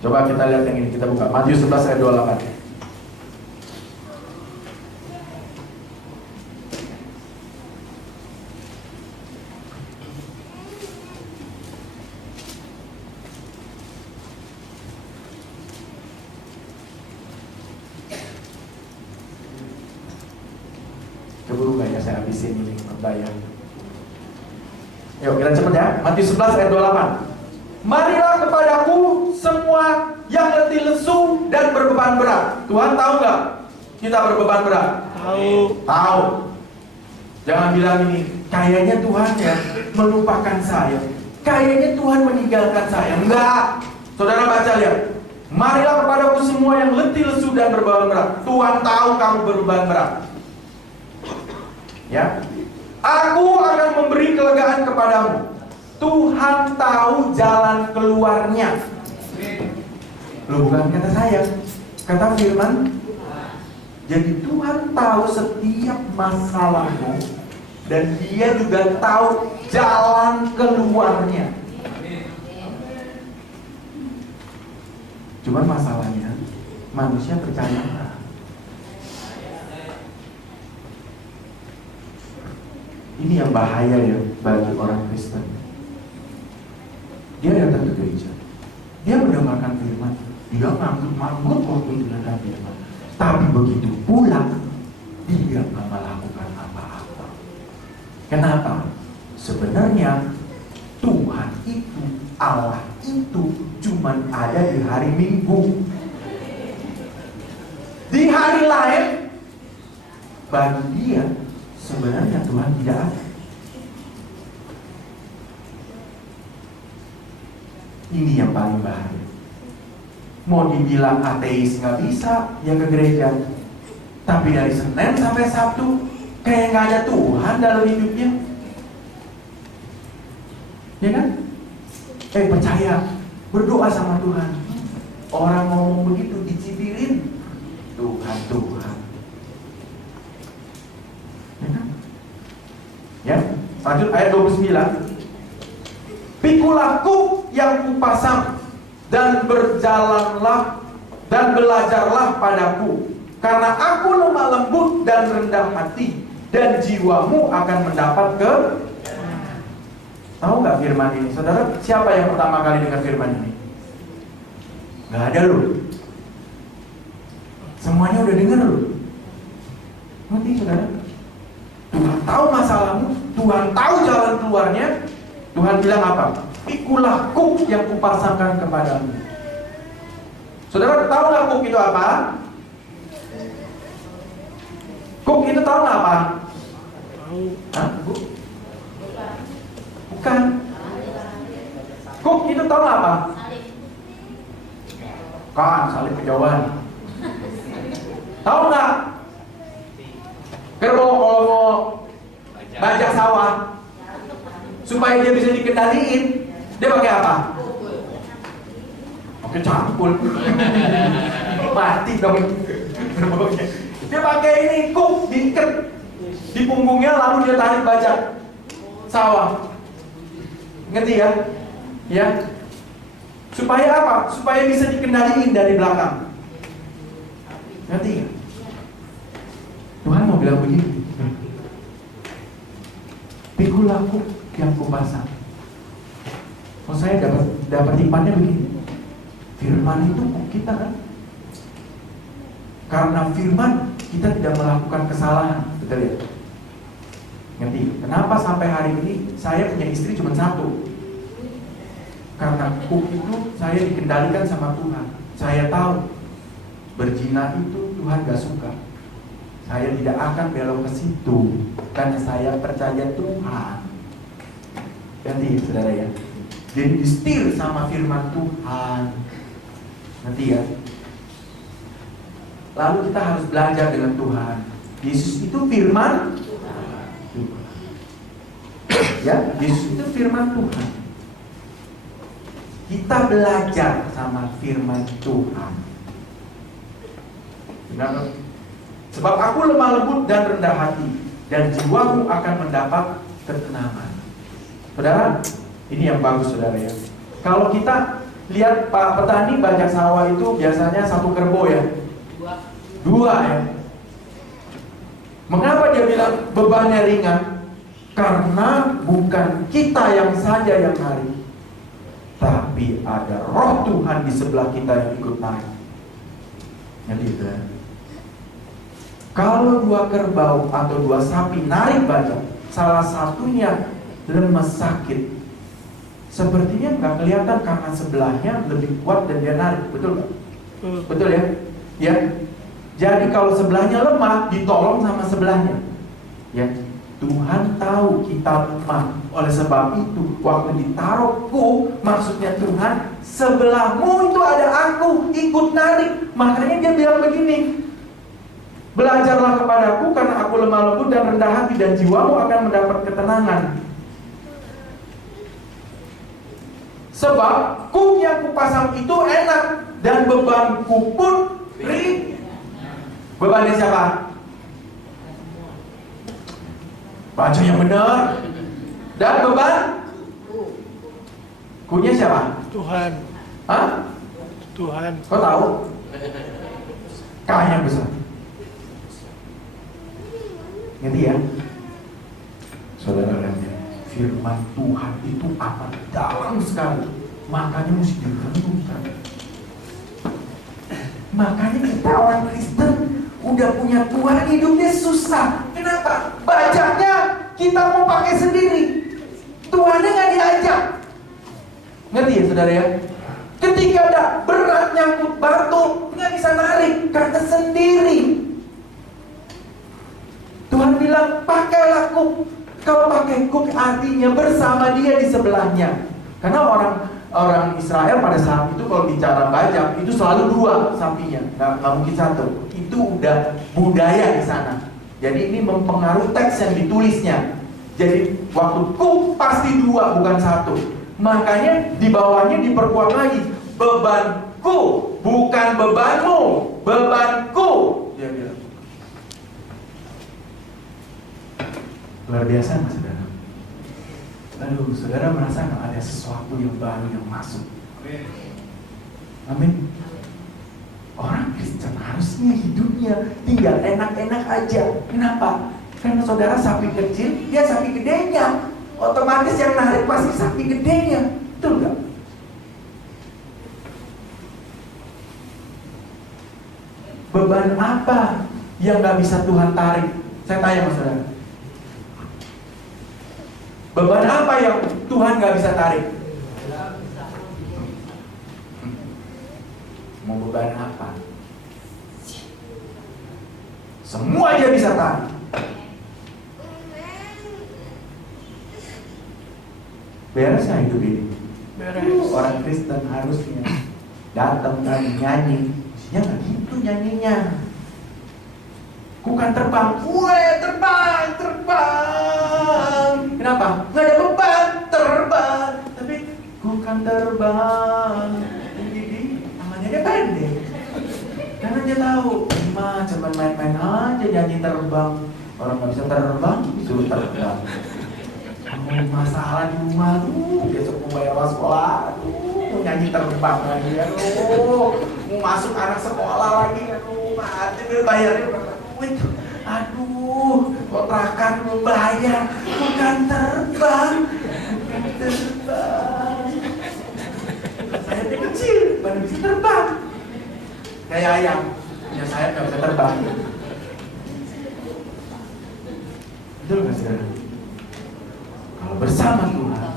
Coba kita lihat yang ini, kita buka Matius 11 ayat 28. Keburu gak ya saya habisin ini berbayar. Yuk kita cepet ya. Matius 11 ayat 28. Marilah kepadaku semua yang letih lesu dan berbeban berat. Tuhan tahu gak kita berbeban berat? Tahu. Tahu. Jangan bilang ini, kayaknya Tuhan ya melupakan saya, kayaknya Tuhan meninggalkan saya. Enggak. Saudara baca lihat. Marilah kepadaku semua yang letih lesu dan berbeban berat. Tuhan tahu kamu berbeban berat. Ya, aku akan memberi kelegaan kepadamu. Tuhan tahu jalan keluarnya. Loh, bukan kata saya, kata firman. Jadi Tuhan tahu setiap masalahmu dan Dia juga tahu jalan keluarnya. Cuman masalahnya manusia percaya enggak? Ini yang bahaya ya bagi orang Kristen. Dia datang ke gereja, dia mendengarkan firman, dia ngangguk waktu mendengarkan firman. Tapi begitu pulang, dia nggak melakukan apa-apa. Kenapa? Sebenarnya Tuhan itu, Allah itu cuma ada di hari Minggu. Di hari lain, bagi dia sebenarnya Tuhan tidak ada. Ini yang paling bahaya. Mau dibilang ateis nggak bisa, ya ke gereja. Tapi dari Senin sampai Sabtu kayak nggak ada Tuhan dalam hidupnya. Ya kan? Percaya, berdoa sama Tuhan. Orang ngomong begitu dicibirin, Tuhan. Ya kan? Ya, lanjut ayat 29. Pikulah kuk yang kupasang dan berjalanlah dan belajarlah padaku, karena aku lemah lembut dan rendah hati, dan jiwamu akan mendapat ke. Tahu nggak firman ini, saudara? Siapa yang pertama kali dengar firman ini? Nggak ada loh. Semuanya udah dengar loh. Ngerti saudara? Tuhan tahu masalahmu, Tuhan tahu jalan keluarnya. Tuhan bilang apa? Ikulah kuk yang kupasangkan kepadamu. Saudara tahu nggak kuk itu apa? Kuk itu tahu nggak apa? Tahu. Hah? Kuk? Bukan. Kuk itu tahu nggak apa? Kan salib kejauhan. Tahu nggak? Kerbau kalau mau bajak sawah, supaya dia bisa dikendaliin, dia pakai apa? Pakai cangkul. Mati dong. Dia pakai ini, kuk, diikat di punggungnya, lalu dia tarik bajak sawah. Ngerti ya? Ya. Supaya apa? Supaya bisa dikendaliin dari belakang. Ngerti ya? Tuhan mau bilang begini. Pikulah kuk yang kupasang. Oh, saya dapat tipannya begini. Firman itu kuk kita kan? Karena firman kita tidak melakukan kesalahan, betul ya? Ngerti? Kenapa sampai hari ini saya punya istri cuma satu? Karena kuk itu saya dikendalikan sama Tuhan. Saya tahu berzina itu Tuhan gak suka. Saya tidak akan belok ke situ karena saya percaya Tuhan. Ngerti saudara ya? Jadi disetir sama firman Tuhan. Ngerti ya? Lalu kita harus belajar dengan Tuhan. Yesus itu firman Tuhan. Ya, Yesus itu firman Tuhan. Kita belajar sama firman Tuhan. Benar? Sebab aku lemah lembut dan rendah hati, dan jiwaku akan mendapat ketenangan. Saudara, ini yang bagus saudara ya. Kalau kita lihat Pak petani bajak sawah itu biasanya satu kerbau ya. Dua ya. Mengapa dia bilang bebannya ringan? Karena bukan kita yang saja yang narik, tapi ada roh Tuhan di sebelah kita yang ikut narik. Jadi kalau dua kerbau atau dua sapi narik bajak, salah satunya lemes sakit, sepertinya nggak kelihatan karena sebelahnya lebih kuat dan dia narik, betul nggak? Betul ya? Ya. Jadi kalau sebelahnya lemah, ditolong sama sebelahnya. Ya, Tuhan tahu kita lemah. Oleh sebab itu, waktu ditaruh kuk, maksudnya Tuhan, sebelahmu itu ada aku, ikut narik. Makanya dia bilang begini, belajarlah kepadaku karena aku lemah lembut dan rendah hati, dan jiwamu akan mendapat ketenangan. Sebab kuk yang kupasang itu enak, dan bebanku pun ringan. Bebannya siapa? Baca yang benar. Dan beban kunya siapa? Tuhan. Hah? Tuhan. Kau tahu? Kayaknya besar. Ngerti ya? Saudara, firman Tuhan itu amat dalam sekali. Makanya mesti direnungkan. Makanya kita orang Kristen udah punya Tuhan, hidupnya susah. Kenapa? Bajaknya kita mau pakai sendiri, Tuhannya nggak diajak. Ngerti ya saudara ya? Ketika ada berat nyangkut batu, nggak bisa narik karena sendiri. Tuhan bilang pakailah kuk. Kalau pakai kuk artinya bersama dia di sebelahnya. Karena orang Israel pada saat itu kalau bicara bajak itu selalu dua sapinya, nggak mungkin satu. Itu udah budaya di sana. Jadi ini mempengaruhi teks yang ditulisnya. Jadi waktu kuk pasti dua bukan satu. Makanya di bawahnya diperkuat lagi, bebanku bukan bebanmu, bebanku. Dia bilang. Luar biasa mas saudara. Aduh, saudara merasa nggak ada sesuatu yang baru yang masuk? Amin. Orang Kristen harusnya hidupnya tinggal enak-enak aja. Kenapa? Karena saudara sapi kecil, dia sapi gedenya. Otomatis yang narik pasti sapi gedenya. Betul nggak? Beban apa yang nggak bisa Tuhan tarik? Saya tanya mas saudara. Beban apa yang Tuhan gak bisa tarik? Mau beban apa? Semua dia bisa tarik. Beres gak hidup ini? Beres. Orang Kristen harusnya datang dan nyanyi. Mestinya gak gitu nyanyinya. Bukan terbang, terbang. Kenapa? Nggak ada beban, terbang. Tapi bukan terbang. Jadi namanya dia pendek. Karena dia tahu, cuma main-main dia nyanyi terbang. Orang nggak bisa terbang, disuruh terbang. Masalah di rumah tuh, besok mau bayar sekolah, mau nyanyi terbang lagi, mau masuk anak sekolah lagi, mati bayarnya berapa? Aduh, kontrakan belum bayar, bukan terbang. Sayapnya kecil, baru bisa terbang. Kayak ayam, punya sayap nggak bisa terbang. Betul nggak saudara? Kalau bersama Tuhan,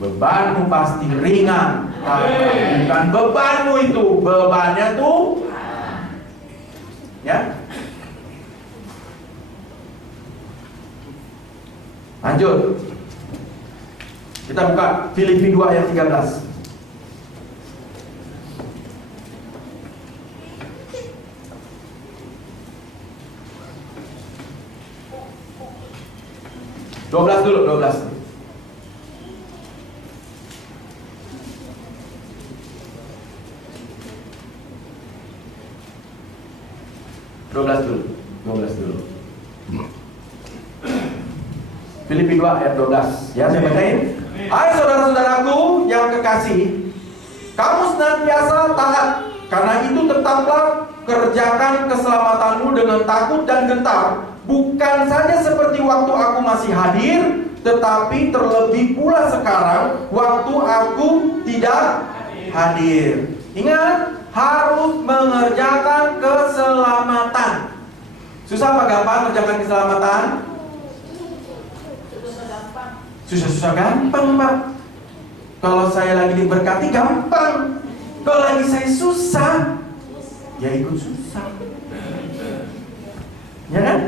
bebanmu pasti ringan. Bukan bebanmu itu, bebannya tuh, ya. Lanjut. Kita buka Filipi 2 ayat 13. Dua belas. 12 dulu. Filipi 2 ayat 12. Ya, saya bacain. Hai saudara-saudaraku yang kekasih, kamu senantiasa taat, karena itu tetaplah kerjakan keselamatanmu dengan takut dan gentar. Bukan saja seperti waktu aku masih hadir, tetapi terlebih pula sekarang waktu aku tidak hadir. Ingat, harus mengerjakan keselamatan. Susah apa gampang mengerjakan keselamatan? Susah-susah gampang, Pak. Kalau saya lagi diberkati gampang. Kalau lagi saya susah, ya ikut susah. Ya kan?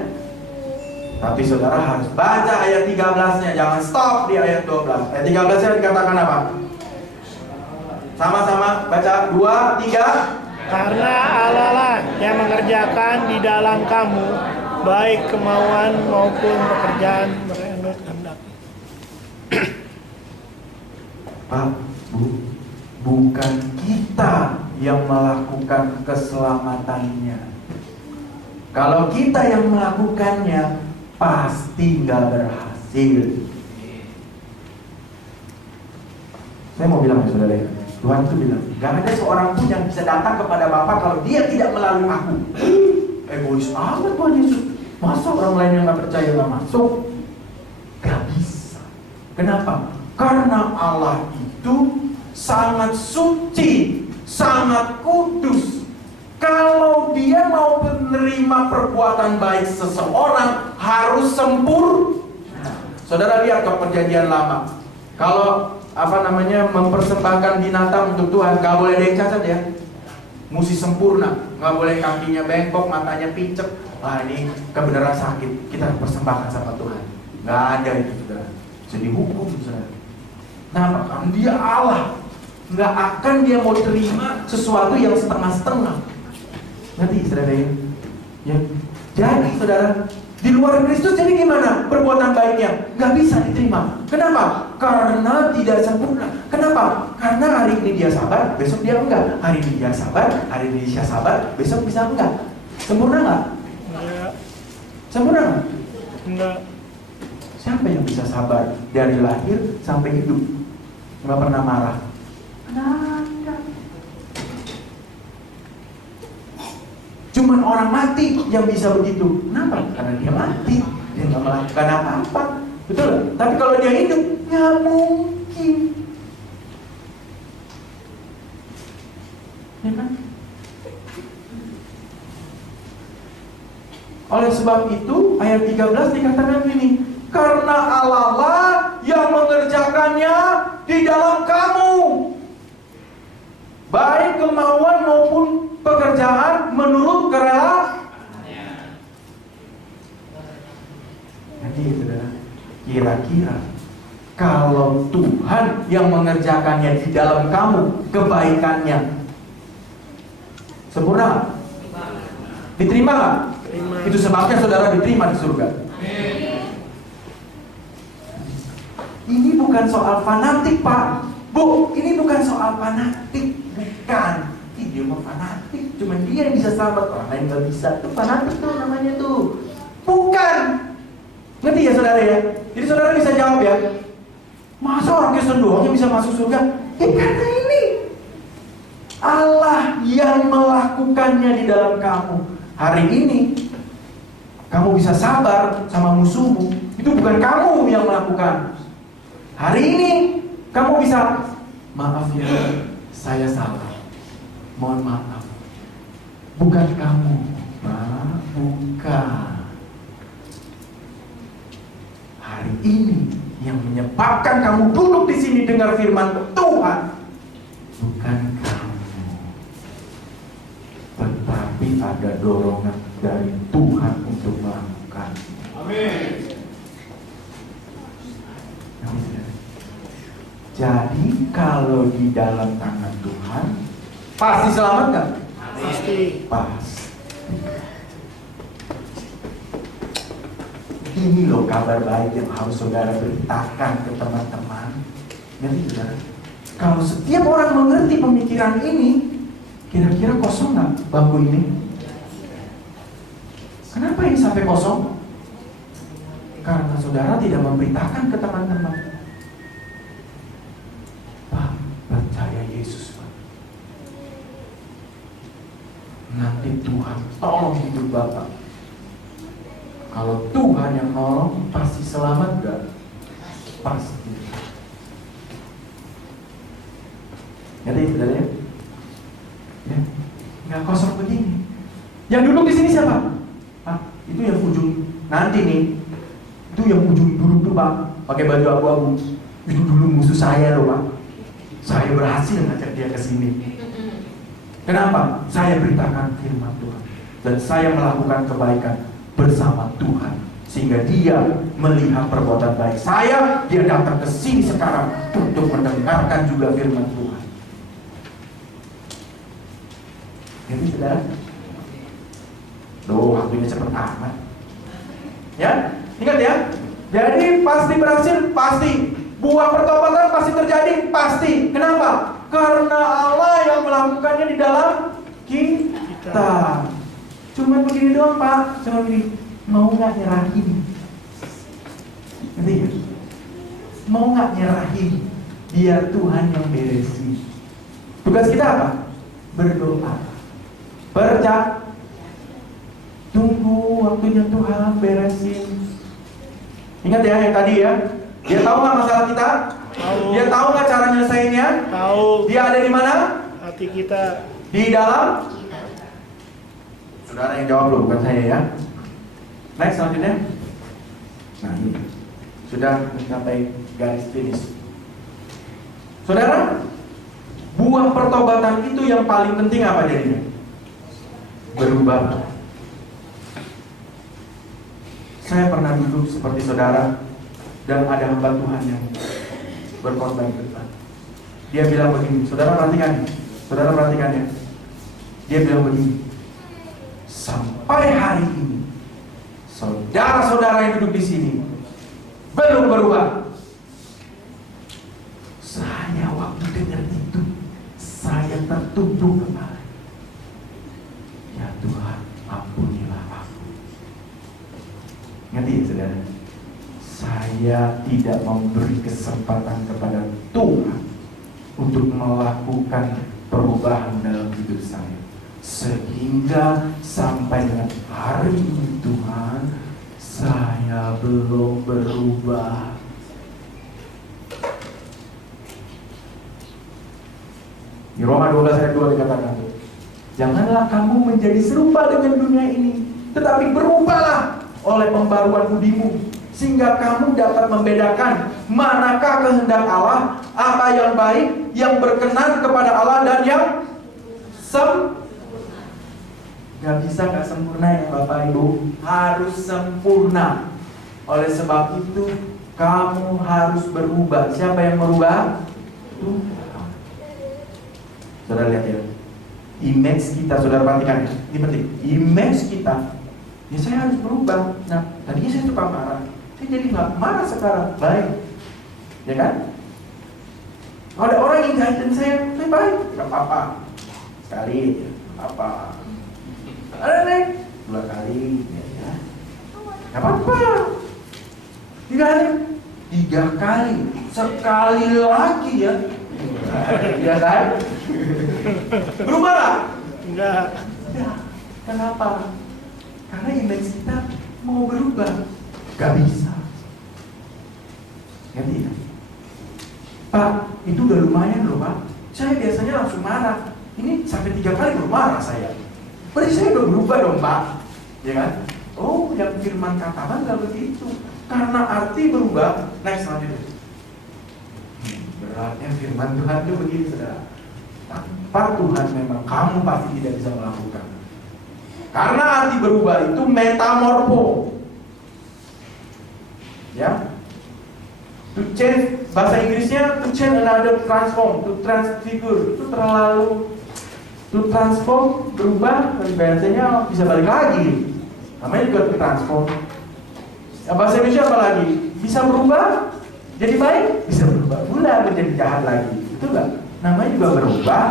Tapi saudara harus baca ayat 13-nya, jangan stop di ayat 12. Ayat 13-nya dikatakan apa? Sama-sama baca 2, 3. Karena Allah lah yang mengerjakan di dalam kamu baik kemauan maupun pekerjaan menurut kehendak. Pak, Bu, bukan kita yang melakukan keselamatannya. Kalau kita yang melakukannya, pasti nggak berhasil. Saya mau bilang ya saudara, Tuhan itu bilang, gak ada seorang pun yang bisa datang kepada Bapa kalau dia tidak melalui aku. Egois amat Tuhan Yesus. Masa orang lain yang gak percaya gak masuk? Gak bisa. Kenapa? Karena Allah itu sangat suci, sangat kudus. Kalau dia mau menerima perbuatan baik seseorang, harus sempurna. Saudara lihat ke perjanjian lama. Kalau mempersembahkan binatang untuk Tuhan, gak boleh ada yang cacat ya. Mesti sempurna, gak boleh kakinya bengkok, matanya picek. Wah, ini kebenaran sakit, kita persembahkan sama Tuhan. Gak ada itu saudara. Jadi hukum saudara. Nah, karena dia Allah, gak akan dia mau terima sesuatu yang setengah-setengah. Nanti saudara ya. Jadi saudara, di luar Kristus jadi gimana perbuatan baiknya? Gak bisa diterima. Kenapa? Karena tidak sempurna. Kenapa? Karena hari ini dia sabar, besok dia enggak. Hari ini dia sabar, hari ini dia sabar, besok bisa enggak. Sempurna enggak? Enggak. Sempurna enggak? Enggak. Siapa yang bisa sabar dari lahir sampai hidup? Enggak pernah marah. Enggak. Cuman orang mati yang bisa begitu. Kenapa? Karena dia mati, dia nggak melakukan apa-apa. Betul? Tapi kalau dia hidup, nggak mungkin. Ya kan? Oleh sebab itu, ayat 13 dikatakan gini, karena Allah lah yang mengerjakannya di dalam kamu, baik kemauan maupun pekerjaan menurut kerelaan. Jadi saudara, kira-kira kalau Tuhan yang mengerjakannya di dalam kamu, kebaikannya sempurna, diterima nggak? Itu sebabnya saudara diterima di surga. Ini bukan soal fanatik Pak, Bu, ini bukan soal fanatik, bukan. dia mah fanatik, cuma dia yang bisa selamat, orang lain nggak bisa. Itu fanatik tuh namanya tuh. Bukan. Ngerti ya saudara ya? Jadi saudara bisa jawab ya, masa orang Kristen doang yang bisa masuk surga? Karena ini Allah yang melakukannya di dalam kamu. Hari ini kamu bisa sabar sama musuhmu, itu bukan kamu yang melakukan. Hari ini kamu bisa, maaf ya, saya salah, mohon maaf. Bukan kamu, Pak, bukan. Hari ini yang menyebabkan kamu duduk di sini dengar firman Tuhan, bukan kamu, tetapi ada dorongan dari Tuhan untuk melakukan. Amin. Jadi kalau di dalam tangan Tuhan, pasti selamat nggak? Pasti. Pasti. Ini loh kabar baik yang harus saudara beritakan ke teman-teman. Ngerti saudara? Kalau setiap orang mengerti pemikiran ini, kira-kira kosong nggak bangku ini? Kenapa ini sampai kosong? Karena saudara tidak memberitakan ke teman-teman. Pak, percaya Yesus, Pak. Nanti Tuhan tolong hidup Bapak. Kalau Tuhan yang nolong, pasti selamat gak? Pasti. Ngerti saudara ya? Ya, nggak kosong begini. Yang duduk di sini siapa? Ah, itu yang ujung nanti nih. Itu yang ujung dulu tuh Pak, pakai baju abu-abu. Itu dulu musuh saya loh Pak. Saya berhasil ngajak dia ke sini. Kenapa? Saya beritakan firman Tuhan dan saya melakukan kebaikan bersama Tuhan, sehingga dia melihat perbuatan baik saya. Dia datang ke sini sekarang untuk mendengarkan juga firman Tuhan. Jadi saudara, loh waktunya cepat amat. Ya, ingat ya. Jadi pasti berhasil, pasti. Buah pertobatan pasti terjadi, pasti. Kenapa? Karena Allah yang melakukannya di dalam kita. Cuma begini doang Pak, cuma begini. Mau nggak nyerahin? Ngerti ya? Mau nggak nyerahin? Biar Tuhan yang beresin. Tugas kita apa? Berdoa. Tunggu waktunya Tuhan beresin. Ingat ya yang tadi ya. Dia tahu nggak masalah kita? Tahu. Dia tahu nggak cara nyelesainnya? Tahu. Dia ada di mana? Hati kita. Di dalam. Saudara yang jawab loh, bukan saya ya. Next selanjutnya. Nah ini sudah mencapai garis finish. Saudara, buah pertobatan itu yang paling penting apa jadinya? Berubah. Saya pernah duduk seperti saudara dan ada hamba Tuhan yang berkorban ke depan. Dia bilang begini, saudara perhatikan ya. Dia bilang begini, sampai hari ini saudara-saudara yang duduk di sini belum berubah. Saya waktu dengar itu, saya tertunduk kepala. Ya Tuhan, ampunilah aku. Ngerti ya saudara? Saya tidak memberi kesempatan kepada Tuhan untuk melakukan perubahan dalam hidup saya. Sehingga sampai dengan hari ini Tuhan, saya belum berubah. Di Roma 12 ayat 2 dikatakan, janganlah kamu menjadi serupa dengan dunia ini, tetapi berubahlah oleh pembaruan budimu, sehingga kamu dapat membedakan manakah kehendak Allah, apa yang baik, yang berkenan kepada Allah, dan yang gak bisa gak sempurna ya Bapak Ibu, harus sempurna. Oleh sebab itu kamu harus berubah. Siapa yang merubah? Tuhan. Saudara lihat ya, image kita, saudara perhatikan, ini penting. Image kita, ya saya harus berubah. Nah, tadinya saya suka marah, saya jadi gak marah sekarang, baik. Ya kan? Ada orang yang jahatin saya baik, gak apa-apa. sekali apa? Ada nih 2 kali ya. Gak apa-apa. 3 kali, sekali lagi ya. Ya kan? Berubah lah? Enggak. Ya, kenapa? Karena image kita mau berubah, gak bisa. Ngerti ya? Pak, itu udah lumayan loh Pak. Saya biasanya langsung marah. Ini sampai 3 kali belum marah saya. Berarti saya udah berubah dong Pak. Ya kan? Oh, yang firman katakan gak begitu. Karena arti berubah. Next selanjutnya. Beratnya firman Tuhan itu begini saudara. Tanpa Tuhan memang kamu pasti tidak bisa melakukan. Karena arti berubah itu metamorfo. Ya. To change, bahasa Inggrisnya to change another transform, to transfigure. Itu terlalu to transform, berubah, bahasanya bisa balik lagi. Namanya juga to transform. Bahasa Indonesia apa lagi? Bisa berubah jadi baik, bisa berubah pula menjadi jahat lagi. Itu enggak? Namanya juga berubah.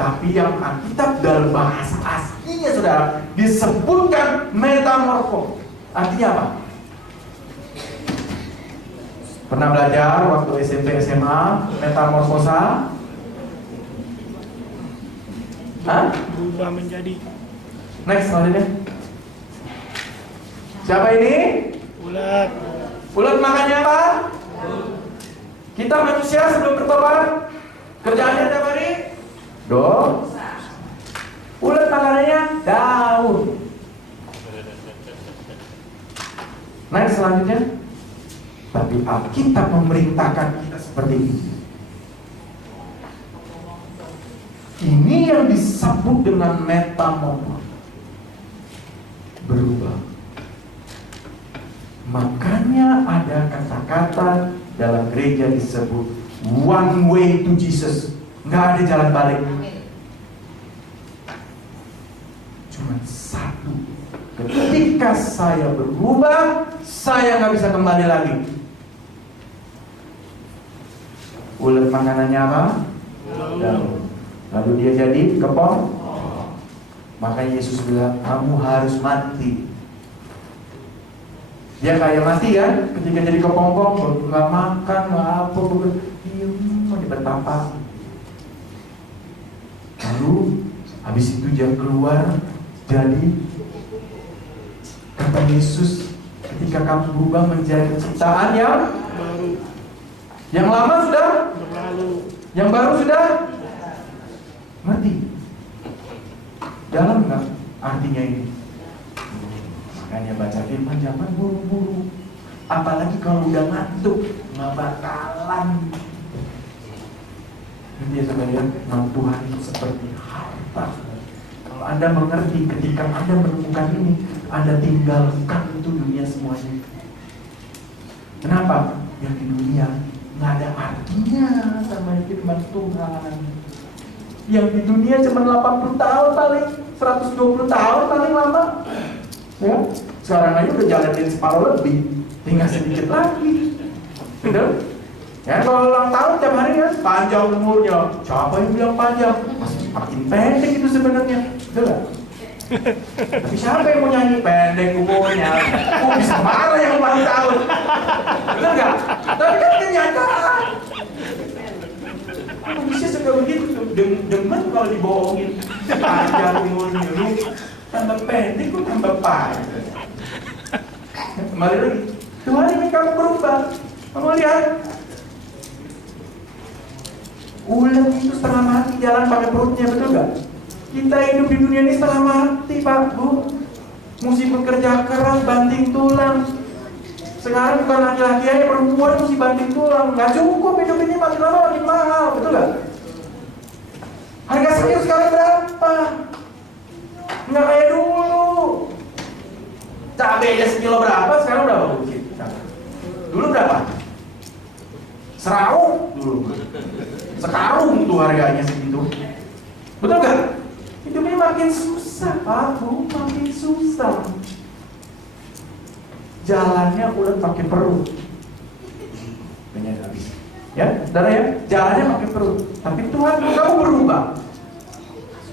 Tapi yang Alkitab dalam bahasa aslinya saudara disebutkan metamorfo. Artinya apa? Pernah belajar waktu SMP SMA metamorfosa? Hah? Berubah menjadi Next selanjutnya. Siapa ini? ulat. Ulat makannya apa? Kita manusia sebelum bertobat kerjaannya tiap hari dosa. Ulat makanannya daun. Next selanjutnya. Tapi Alkitab memerintahkan kita seperti ini. Ini yang disebut dengan metamorfo. Berubah. Makanya ada kata-kata dalam gereja disebut one way to Jesus. Nggak ada jalan balik. Cuma satu. Ketika saya berubah, saya nggak bisa kembali lagi. Ulat makanannya apa? Daun. Lalu dia jadi kepong. Makanya Yesus bilang, kamu harus mati. Dia kayak mati kan, ketika jadi kepompong, nggak makan, nggak apa, diem, bertapa. Lalu, habis itu dia keluar, jadi kata Yesus, ketika kamu berubah menjadi ciptaan yang Baru. Yang lama sudah Berlalu. Yang baru sudah ngerti. Dalam nggak artinya ini? Makanya baca firman jangan buru-buru. Apalagi kalau udah ngantuk, nggak bakalan. Nanti ya saudara, Tuhan itu seperti harta. Kalau Anda mengerti ketika Anda menemukan ini, Anda tinggalkan itu dunia semuanya. Kenapa? Yang di dunia nggak ada artinya sama firman Tuhan. Yang di dunia cuma 80 tahun paling, 120 tahun paling lama. Ya, sekarang aja udah jalanin separuh lebih, tinggal sedikit lagi. Betul? Ya, kalau ulang tahun tiap hari kan panjang umurnya. Siapa yang bilang panjang? Makin pendek itu sebenarnya. Betul gak? Tapi siapa yang mau nyanyi pendek umurnya? Oh, bisa marah yang ulang tahun. Betul gak? Tapi kan kenyataan. Manusia suka begitu. Demen kalau dibohongin. Panjang umurnya lu. Tambah pendek lu tambah panjang. Kembali lagi. Tuhan ingin kamu berubah. Kamu lihat. Ular itu setengah mati jalan pakai perutnya, betul gak? Kita hidup di dunia ini setengah mati Pak Bu. Mesti bekerja keras, banting tulang. Sekarang bukan laki-laki aja, perempuan mesti banting tulang. Gak cukup hidup ini, makin lama makin mahal, betul gak? Harga sayur sekarang berapa? Nggak kayak dulu. Cabai aja sekilo berapa, sekarang berapa Bu? Dulu berapa? Serau dulu. Sekarung tuh harganya segitu. Betul gak? Hidupnya makin susah Pak Bu, makin susah. Jalannya udah pakai perut. Banyak habis. Ya, saudara ya, jalannya pakai perut. Tapi Tuhan kamu berubah.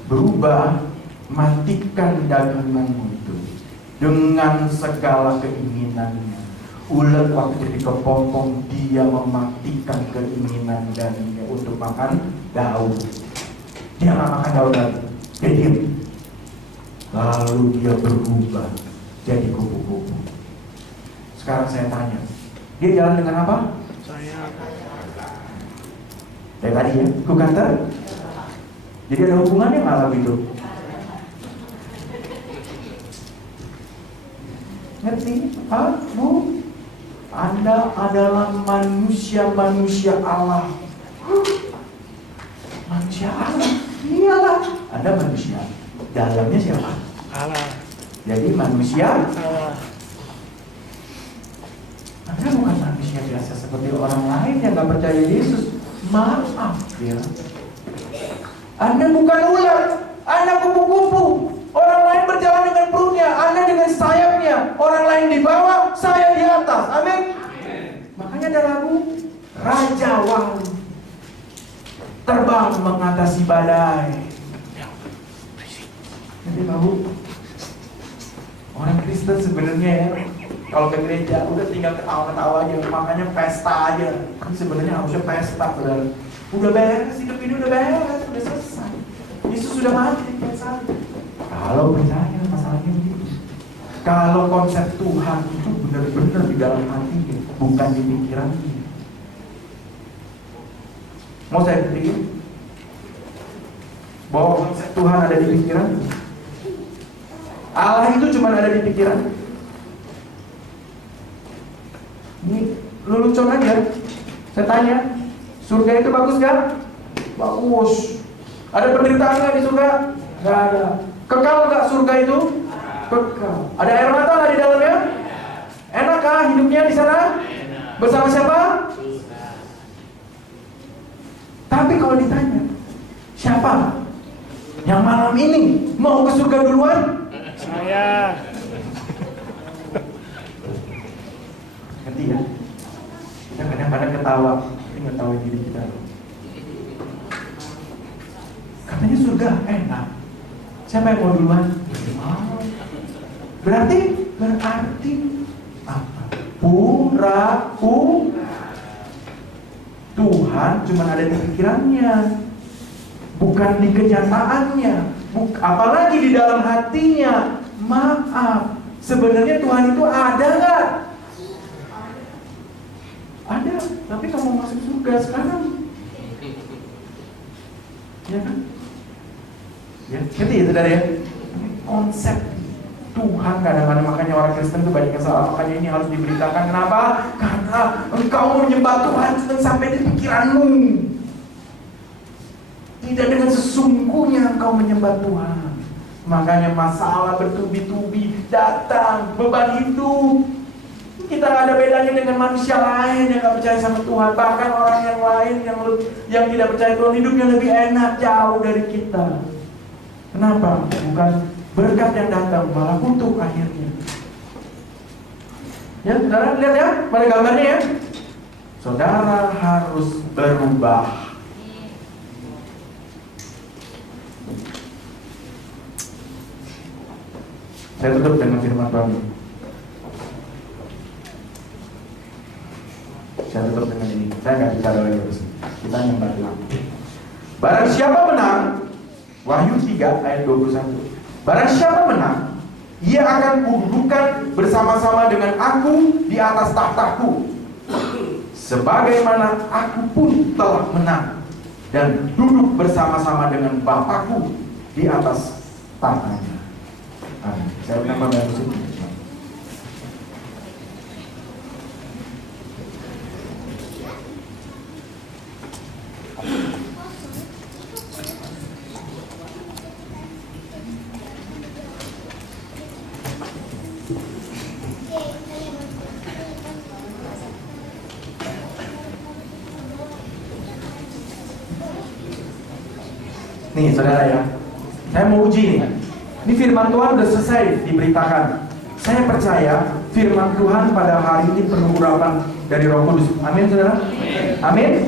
berubah, matikan daganganmu itu dengan segala keinginannya. Ulet waktu jadi kepompong, dia mematikan keinginan dagingnya untuk makan daun. Dia nggak makan daun lagi, dia diam. Lalu dia berubah jadi kupu-kupu. Sekarang saya tanya, dia jalan dengan apa? Saya. Dari tadi ya, kukata. Jadi ada hubungannya nggak lagu itu? Ngerti? Bu? Anda adalah manusia Allah. Manusia Allah? Iyalah. Anda manusia. Dalamnya siapa? Allah. Jadi manusia Allah. Anda bukan manusia biasa seperti orang lain yang gak percaya Yesus. Maaf ya. Anda bukan ular. Anda kupu-kupu. Orang lain berjalan dengan perutnya, Anda dengan sayapnya. Orang lain di bawah, saya di atas. Amin. Makanya ada lagu Raja Wali terbang mengatasi badai. Jadi tahu, orang Kristen sebenarnya ya, kalau ke gereja udah tinggal ketawa-ketawa aja, makanya pesta aja. Ini sebenarnya harusnya pesta, saudara. Udah beres, hidup ini udah beres, udah selesai. Yesus sudah mati di salib. Kalau percaya masalahnya begitu. Kalau konsep Tuhan itu benar-benar di dalam hatinya, bukan di pikirannya. Mau saya buktiin bahwa konsep Tuhan ada di pikiran? Allah itu cuma ada di pikiran. Ini lelucon aja. Saya tanya, surga itu bagus gak? Bagus. Ada penderitaan gak di surga? Gak ada. Kekal gak surga itu? Kekal. Ada air mata gak di dalamnya? Enak kah hidupnya di sana? Bersama siapa? Tapi kalau ditanya, siapa yang malam ini mau ke surga duluan? Saya. Ngerti ya? Kita kadang-kadang ketawa, tapi nggak tahu diri kita. Katanya surga enak. Siapa yang mau duluan? Berarti apa? Tuhan cuma ada di pikirannya, bukan di kenyataannya, apalagi di dalam hatinya. Maaf, sebenarnya Tuhan itu ada nggak? Ada, tapi kamu masuk surga sekarang, ya kan? Ya, ngerti ya saudara ya? Konsep Tuhan kadang-kadang, makanya orang Kristen itu banyak yang salah. Makanya ini harus diberitakan. Kenapa? Karena engkau menyembah Tuhan cuma sampai di pikiranmu, tidak dengan sesungguhnya engkau menyembah Tuhan. Makanya masalah bertubi-tubi datang, beban hidup. Kita gak ada bedanya dengan manusia lain yang gak percaya sama Tuhan. Bahkan orang yang lain yang tidak percaya Tuhan, hidupnya lebih enak jauh dari kita. Kenapa? Bukan berkat yang datang, malah kutuk akhirnya. Ya, saudara lihat ya, pada gambarnya ya. Saudara harus berubah. Saya tutup dengan firman Tuhan. Saya tutup dengan ini. Saya nggak bicara lagi terus. Kita nyembah Tuhan. Barang siapa menang, Wahyu 3 ayat 21. Barang siapa menang, ia akan kududukan bersama-sama dengan aku di atas tahtaku, sebagaimana aku pun telah menang dan duduk bersama-sama dengan Bapakku di atas tahtanya. Amin. Saya ulang pada musik. Nih saudara ya, saya mau uji nih. Ini firman Tuhan sudah selesai diberitakan. Saya percaya firman Tuhan pada hari ini penuh urapan dari Roh Kudus. Amin saudara. Amin.